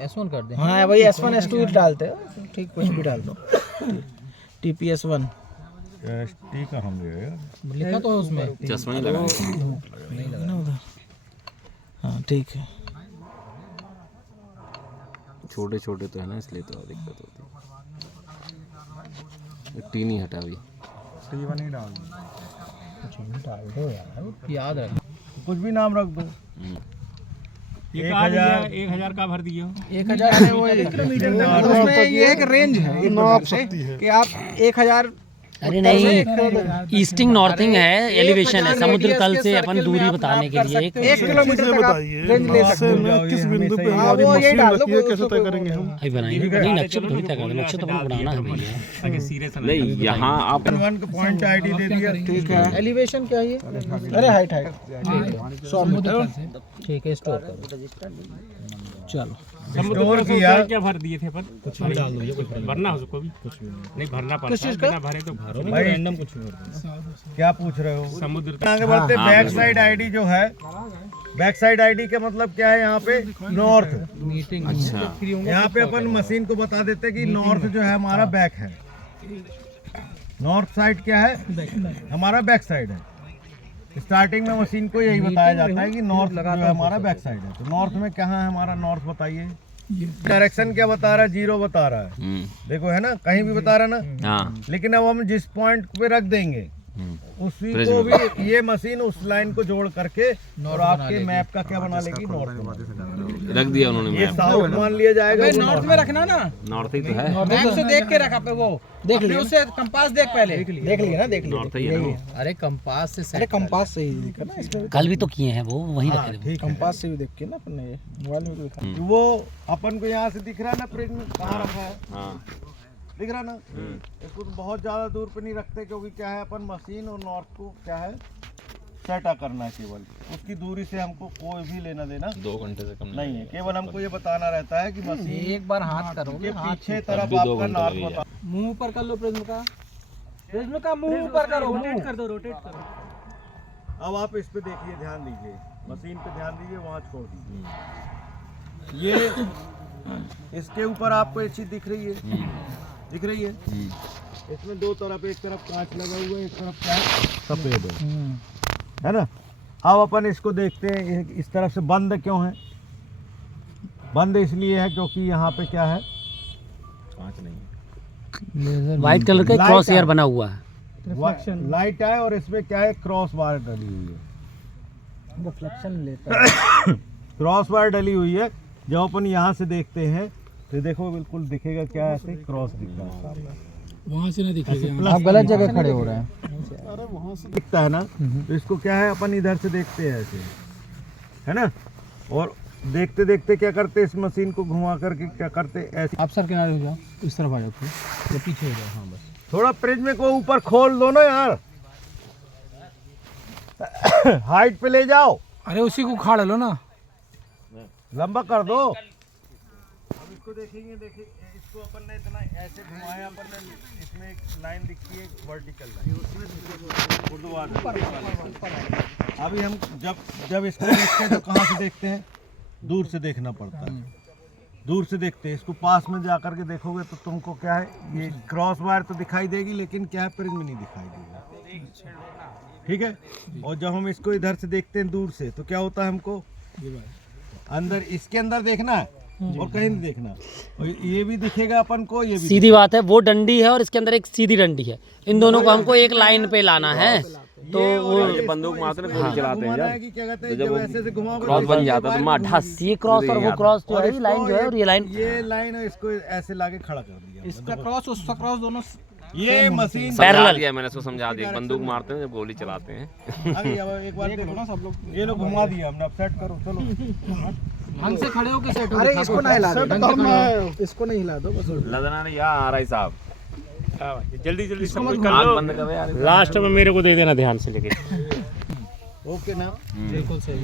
S1 कर दें। हाँ वही S1 S2 डालते हैं, ठीक, कुछ भी डाल दो। TPS1 टी का हम लिखा तो है उसमें, चश्मा नहीं लगा, नहीं लगा ना उधर। हाँ ठीक है, छोटे छोटे तो है ना, इसलिए तो दिक्कत होती है। टी नहीं हटा अभी, डाल दो यार, याद रख, कुछ भी नाम रख दो। 1000 का भर दिए हो, 1000 किलोमीटर उसमें ये एक रेंज है, एक नाप सकती है कि आप 1000। अरे नहीं, ईस्टिंग नॉर्थिंग है, एलिवेशन है, समुद्र तल से अपन दूरी बताने के लिए 1 किलोमीटर तक आप रेंज ले सकते हो। किस बिंदु पे हमारी मशीन रखी है, कैसे तय करेंगे हम? अभी बनाइए, नहीं नक्शे थोड़ी तय कर, नक्शे तो अपन बनाना है भैया। ताकि सीरियस नहीं यहाँ आप 1 का पॉइंट आईडी दे दिया, ठीक है। एलिवेशन क्या है, अरे हाइट 100 मीटर, ठीक है। स्टोर करो, चलो स्टोर किया, क्या भर दिए थे, पर कुछ भी डाल दो, कुछ भरना हो उसको भी, कुछ नहीं भरना पड़ता, बिना भरे तो भाई रैंडम कुछ क्या पूछ रहे हो। समुद्र आगे बढ़ते, बैक साइड आईडी जो है, बैक साइड आईडी का मतलब क्या है, यहाँ पे नॉर्थ। अच्छा, यहाँ पे अपन मशीन को बता देते कि नॉर्थ जो है हमारा बैक है, नॉर्थ साइड क्या है हमारा बैक साइड है। स्टार्टिंग में मशीन को यही बताया जाता है कि नॉर्थ जो है हमारा बैक साइड है। तो नॉर्थ में कहाँ है हमारा नॉर्थ, बताइए। डायरेक्शन क्या बता रहा है, 0 बता रहा है, देखो है ना, कहीं भी बता रहा ना। हाँ, लेकिन अब हम जिस पॉइंट पे रख देंगे उसी को भी ये मशीन उस लाइन को जोड़ करके और आपके मैप का क्या बना लेगी, नॉर्थ बना देगी। रख दिया उन्होंने ये मैप। साउथ मान लिया जाएगा, वो नॉर्थ में रखना ना, नॉर्थ ही तो है, बैक से देख के रखा पे वो देख लिया उससे कंपास देख पहले देख लिया ना, देख लिया नॉर्थ ही है ना वो। अरे कंपास से, अरे कंपास से ही देखा ना इसमें, कल भी तो किए हैं वो, वहीं रखे थे। कंपास से भी देख के ना अपन ने मोबाइल में भी देखा। वो अपन को यहाँ से दिख रहा है ना फ्रिज में कहाँ रखा है, हाँ दिख रहा ना। इसको तो बहुत ज़्यादा दूर पे नहीं रखते, क्योंकि क्या है अपन मशीन और नॉर्थ को क्या है सेटा करना है, केवल उसकी दूरी से हमको कोई भी लेना देना 2 घंटे से कम नहीं है। केवल हमको ये बताना रहता है कि मशीन एक बार हाथ करोगे, के पीछे तरफ भी 2 आपका घंटे नॉर्थ लगेगा। बता। मुंह ऊपर कर लो प्रिज्म का मुंह ऊपर करो, रोटेट कर दो, रोटेट करो। अब आप इस पे देखिए, ध्यान दीजिए, मशीन पे ध्यान दीजिए, वहाँ छोड़ दीजिए। ये इसके ऊपर आपको एक चीज दिख रही है, दिख रही है, इसमें 2 तरफ, एक तरफ कांच लगा हुआ है, एक तरफ क्या है सफेद है ना। अब अपन इसको देखते हैं इस तरफ से बंद क्यों है। बंद इसलिए है क्योंकि यहाँ पे क्या है, कांच नहीं, व्हाइट कलर का Light क्रॉस है। एयर बना हुआ है। लाइट है और इसमें क्या है क्रॉस वायर डली हुई है, रिफ्लेक्शन लेता है। क्रॉस वायर डली हुई है। जब अपन यहाँ से देखते हैं तो देखो बिल्कुल दिखेगा क्या, ऐसे क्रॉस दिख रहा है, वहाँ से नहीं दिखेगा, आप गलत जगह खड़े हो रहे हैं। दिखता है ना। तो इसको क्या है अपन इधर से देखते हैं ऐसे, है ना, और देखते देखते क्या करते इस मशीन को घुमा करके क्या करते ऐसे। आप सर किनारे हो जाओ, इस तरफ आ जाओ, या पीछे हो जाओ। हाँ बस थोड़ा प्रिज्म को ऊपर खोल दो ना यार, हाइट पे ले जाओ, अरे उसी को उखाड़ लो ना, लंबा कर दो। अब इसको देखेंगे, देखिए इसको अपन ने इतना ऐसे घुमाया, अपन ने इसमें एक लाइन दिखती है वर्टिकल लाइन, ऊर्ध्वाधर। अभी हम जब इसको देखते हैं तो कहाँ से देखते हैं, दूर से देखना पड़ता है, दूर से देखते हैं। इसको पास में जा करके देखोगे तो तुमको क्या है, ये क्रॉस वायर तो दिखाई देगी, लेकिन क्या है प्रिज्म नहीं दिखाई देगा, ठीक है। और जब हम इसको इधर से देखते हैं दूर से तो क्या होता है, हमको अंदर इसके अंदर देखना है और कहीं नहीं देखना, और ये भी दिखेगा अपन को, ये भी सीधी बात है, वो डंडी है और इसके अंदर एक सीधी डंडी है, इन दोनों को हमको एक लाइन पे लाना है। तो वो ये बंदूक मारते हैं, गोली चलाते हैं घुमाना है जब, कि क्या कहते हैं, तो जब जब वो ऐसे से घुमाओगे क्रॉस तो बन ये जाता है तो वायर मार ढस, ये क्रॉस और वो क्रॉस जो है, ये लाइन जो है, और ये लाइन इसको ऐसे लाके खड़ा कर दिया। इसका क्रॉस उसका क्रॉस दोनों ये मशीन समझा पैरेलल। दिया मैंने, इसको समझा दिया, बंदूक मारते हैं जब गोली चलाते हैं। आगे अब एक बार देखो ना सब लोग, ये लोग घुमा दिया हमने, अब सेट करो चलो। ढंग से खड़े होकर सेट हो। अरे इसको ना हिला दो, इसको नहीं हिला दो बस। लदना नहीं यार, आ रहा है साहब, जल्दी जल्दी सब कुछ आग कर लो, बंद करो यार। लास्ट में मेरे को दे देना ध्यान से लेके। ओके ना। बिल्कुल सही।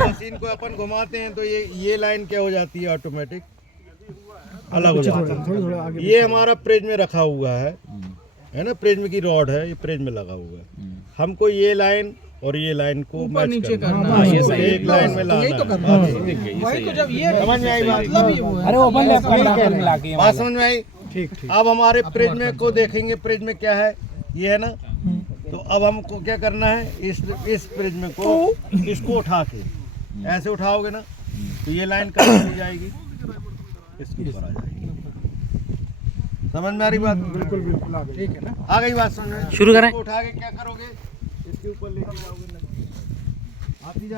मशीन को अपन घुमाते हैं तो ये लाइन क्या हो जाती है, ऑटोमेटिक अलग हो जाता है। ये हमारा प्रिज्म में रखा हुआ है ना, प्रिज्म की रॉड है, ये प्रिज्म में लगा हुआ है। हमको ये लाइन और ये लाइन को मैच नीचे करना करना है, है, ये सही एक लाइन में लाना है। वही तो जब ये समझ में आई बात? अरे ओवरलैप मिला के बात समझ में आई? ठीक। अब हमारे प्रिज्म को देखेंगे, प्रिज्म क्या है, ये है ना। तो अब हमको क्या करना है, इस प्रिज्म को इसको उठा के ऐसे उठाओगे ना तो ये लाइन कहाँ चली जाएगी, इसके ऊपर आ जाएगी। समझ में आ रही बात? बिल्कुल बिल्कुल आ गई, ठीक है ना, आ गई बात समझ में? शुरू करें। इसको उठा के क्या करोगे, इसके ऊपर लेके जाओगे ना, आती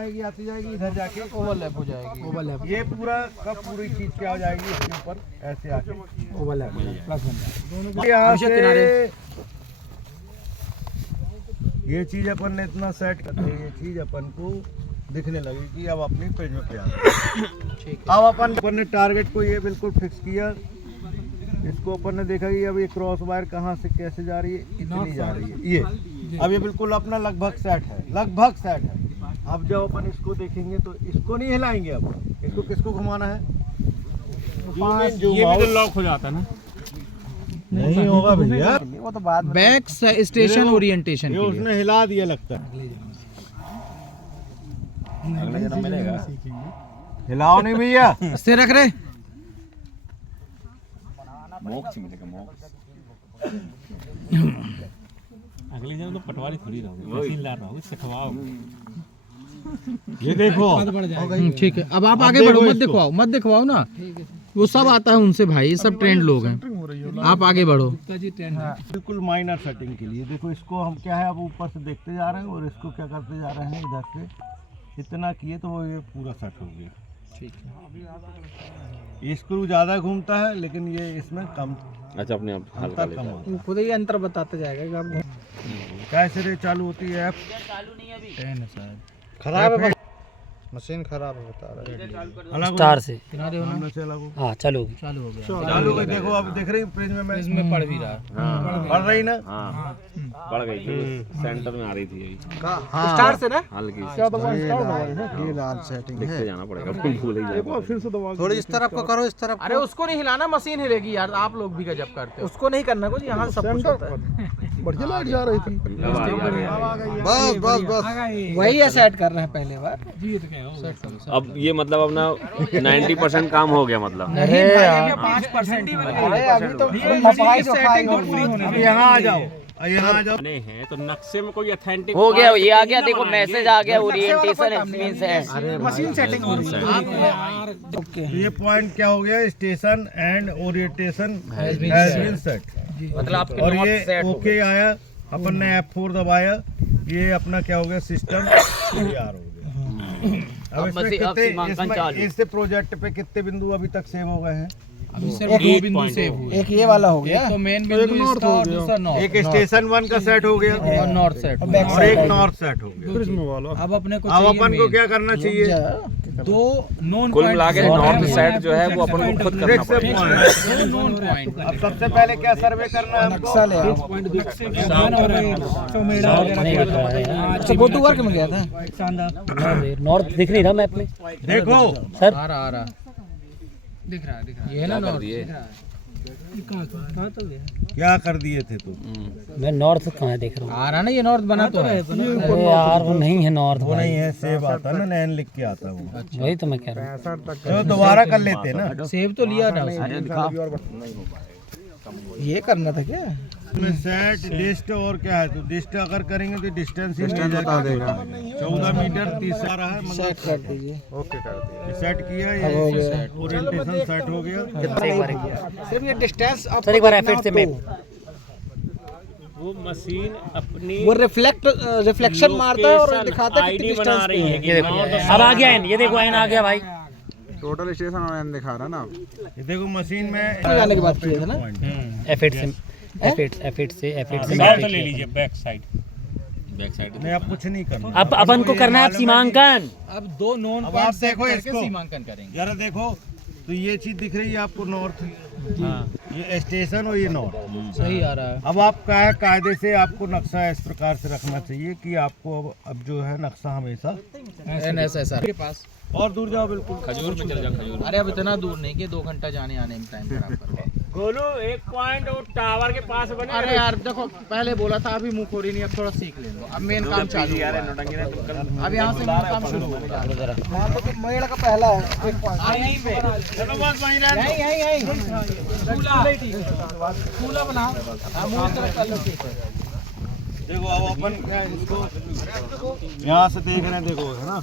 जाएगी इधर जाके ओवरलैप हो जाएगी। ओवरलैप ये पूरा का पूरी चीज क्या हो जाएगी, इसके ऊपर ऐसे आके ओवरलैप प्लस बन जाएगा। यहाँ हमेशा किनारे। से ये चीज अपन ने इतना सेट कर दी, ये चीज अपन को दिखने लगी कि अब अपनी प्रिज्म पे आ गई। अब अपन ने टारगेट को ये बिल्कुल फिक्स किया, इसको अपन ने देखा कि अब ये क्रॉस वायर कहाँ से कैसे जा रही है, इतनी जा रही है ये। अब ये बिल्कुल अपना लगभग सेट है, लगभग सेट है। अब जब अपन इसको देखेंगे तो इसको नहीं हिलाएंगे, अब इसको किसको घुमाना है, ये भी तो लॉक हो जाता है ना। नहीं होगा भैया, वो तो बाद में बैक स्टेशन ओरिएंटेशन ये के लिए। उसने हिला दिया लगता है। अगले जन्म मिलेगा। हिलाओ नहीं भैया, से रख रहे मोक्ष मिलेगा, मोक्ष। अगले जन तो पटवारी थोड़ी रहोगे, तहसीलदार रहोगे, सिखवाओ। ये देखो ठीक है। अब आप आगे बढ़ो, मत दिखवाओ ना, वो सब आता है उनसे भाई, सब ट्रेंड लोग हैं। आप आगे बढ़ो। बिल्कुल माइनर सेटिंग के लिए देखो, इसको हम क्या है अब ऊपर से देखते जा रहे हैं और इसको क्या करते जा रहे हैं, इधर से इतना किए तो वो ये पूरा सेट हो गया। ठीक है। ये स्क्रू ज़्यादा घूमता है लेकिन ये इसमें कम अच्छा अपने आप हल्का अंतर लेता कम है। होता है। खुद ही अंतर बताते जाएगा आप। कैसे रे चालू होती है ऐप? खराब है, मशीन खराब है बता रहा है। अलग स्टार से होने से अलग हो। हाँ चालू होगी। चालू हो गया। चालू हो गई, देखो अब देख रही पेज में मैं इसमें पड़ भी रहा। पढ़ रही ना। हाँ पड़ गई थी, सेंटर में आ रही थी अभी स्टार से ना हल्की सी। क्या दबाएं? ये लाल सेटिंग लिख के जाना पड़ेगा, भूल ही जाएगा। फिर से दबा, थोड़ी इस तरफ को करो, इस तरफ। अरे उसको नहीं हिलाना, मशीन हिलेगी यार। आप लोग भी गजब करते हो। उसको नहीं करना कुछ, यहाँ सब कुछ होता है। बढ़िया लाइट जा रही थी। बस बस बस वही है, सेट कर रहे हैं पहले बार। अब ये मतलब अपना 90% काम हो गया मतलब। नहीं भाई, 5% ही बना। अभी तो अब यहाँ आ जाओ, यहाँ आ जाओ। नहीं है तो नक्शे में कोई ऑथेंटिक हो गया, ये आ गया, देखो मैसेज आ गया, ओरिएंटेशन मींस है। मशीन सेटिंग हो रही है। ओके, ये पॉइंट क्या हो गया? Station and orientation has been set. मतलब और ये ओके आया, अपन ने F4 दबाया, ये अपना क्या हो गया? सिस्टम तैयार हो गया। अब इसमें इससे प्रोजेक्ट पे कितने बिंदु अभी तक सेव हो गए हैं? एक दो बिंदु सेव हुए। एक ये वाला हो गया, तो मेन बिंदु इसका और दूसरा नॉर्थ। एक स्टेशन 1 का सेट हो गया और नॉर्थ सेट और एक नॉर्थ सेट हो गया। अब अपने को अब अपन को क्या करना चाहिए? दो नॉन कुल मिला के नॉर्थ साइड जो है वो अपन को खुद करना फिक्स पड़ेगा। पॉइंट। दो नॉन पॉइंट। अब सबसे पहले क्या सर्वे करना है हमको? अच्छा, गो टू वर्क में गया था। नॉर्थ दिख नहीं रहा मैप में। देखो सर आ रहा दिख रहा ये है ना नॉर्थ। क्या कर दिए थे तुम? मैं नॉर्थ कहाँ देख रहा हूँ? आ रहा ना, ये नॉर्थ बना तो है। अरे यार वो नहीं है नॉर्थ वो भाई। नहीं है, सेव आता है ना, नैन लिख के आता है वो। वही तो मैं कह रहा हूँ। तो दोबारा कर लेते ना। सेव तो लिया ना उसने। ये करना था क्या? इसमें सेट डिस्ट और क्या है? तो डिस्ट अगर करेंगे तो डिस्टेंस ही बता देगा। 14 मीटर 30 आ रहा है, मतलब सेट कर दीजिए। ओके कर दिया। सेट किया, ये ओरिएंटेशन सेट हो गया। सिर्फ ये डिस्टेंस आप सर एक बार F8 से मैप। वो मशीन अपनी वो रिफ्लेक्शन मारता है और दिखाता है कितनी आईडी बना डिस्टेंस रही है ये देखो अब आ गया एन, ये देखो एन आ गया भाई। टोटल स्टेशन ऑन दिखा रहा ना। ये देखो मशीन में जाने की बात की है ना। F8 से F8 से साइड ले लीजिए, बैक साइड। बैक साइड नहीं, अब कुछ नहीं करना। अब अपन को करना है अब सीमांकन। अब दो नॉन अब आप देखो इसको, सीमांकन करेंगे। जरा देखो तो ये चीज दिख रही है आपको, नॉर्थ। ये स्टेशन और ये नॉर्थ सही आ रहा है। अब आप क्या है, कायदे से आपको नक्शा इस प्रकार से रखना चाहिए कि आपको अब जो है नक्शा हमेशा NSSR के पास। और दूर जाओ, बिल्कुल खजूर में चल जा, खजूर। अरे अब इतना दूर नहीं कि 2 घंटा जाने आने में टाइम खराब कर। गोलू एक पॉइंट और टावर के पास बने। अरे यार देखो, पहले बोला था अभी मुंह खोरी नहीं, अब थोड़ा सीख ले लो। अब मेन काम चालू हुआ है। अब यहाँ से मेन काम शुरू होने जा रहा है। मेड़ का पहला है एक पॉइंट यहीं पे। चलो बस वहीं रहने दो। यहीं कूला बनाओ। मुंह तरफ कर लो, ठीक है। देखो अब अपन क्या है, इसको यहाँ से देख रहे हैं, देखो है ना।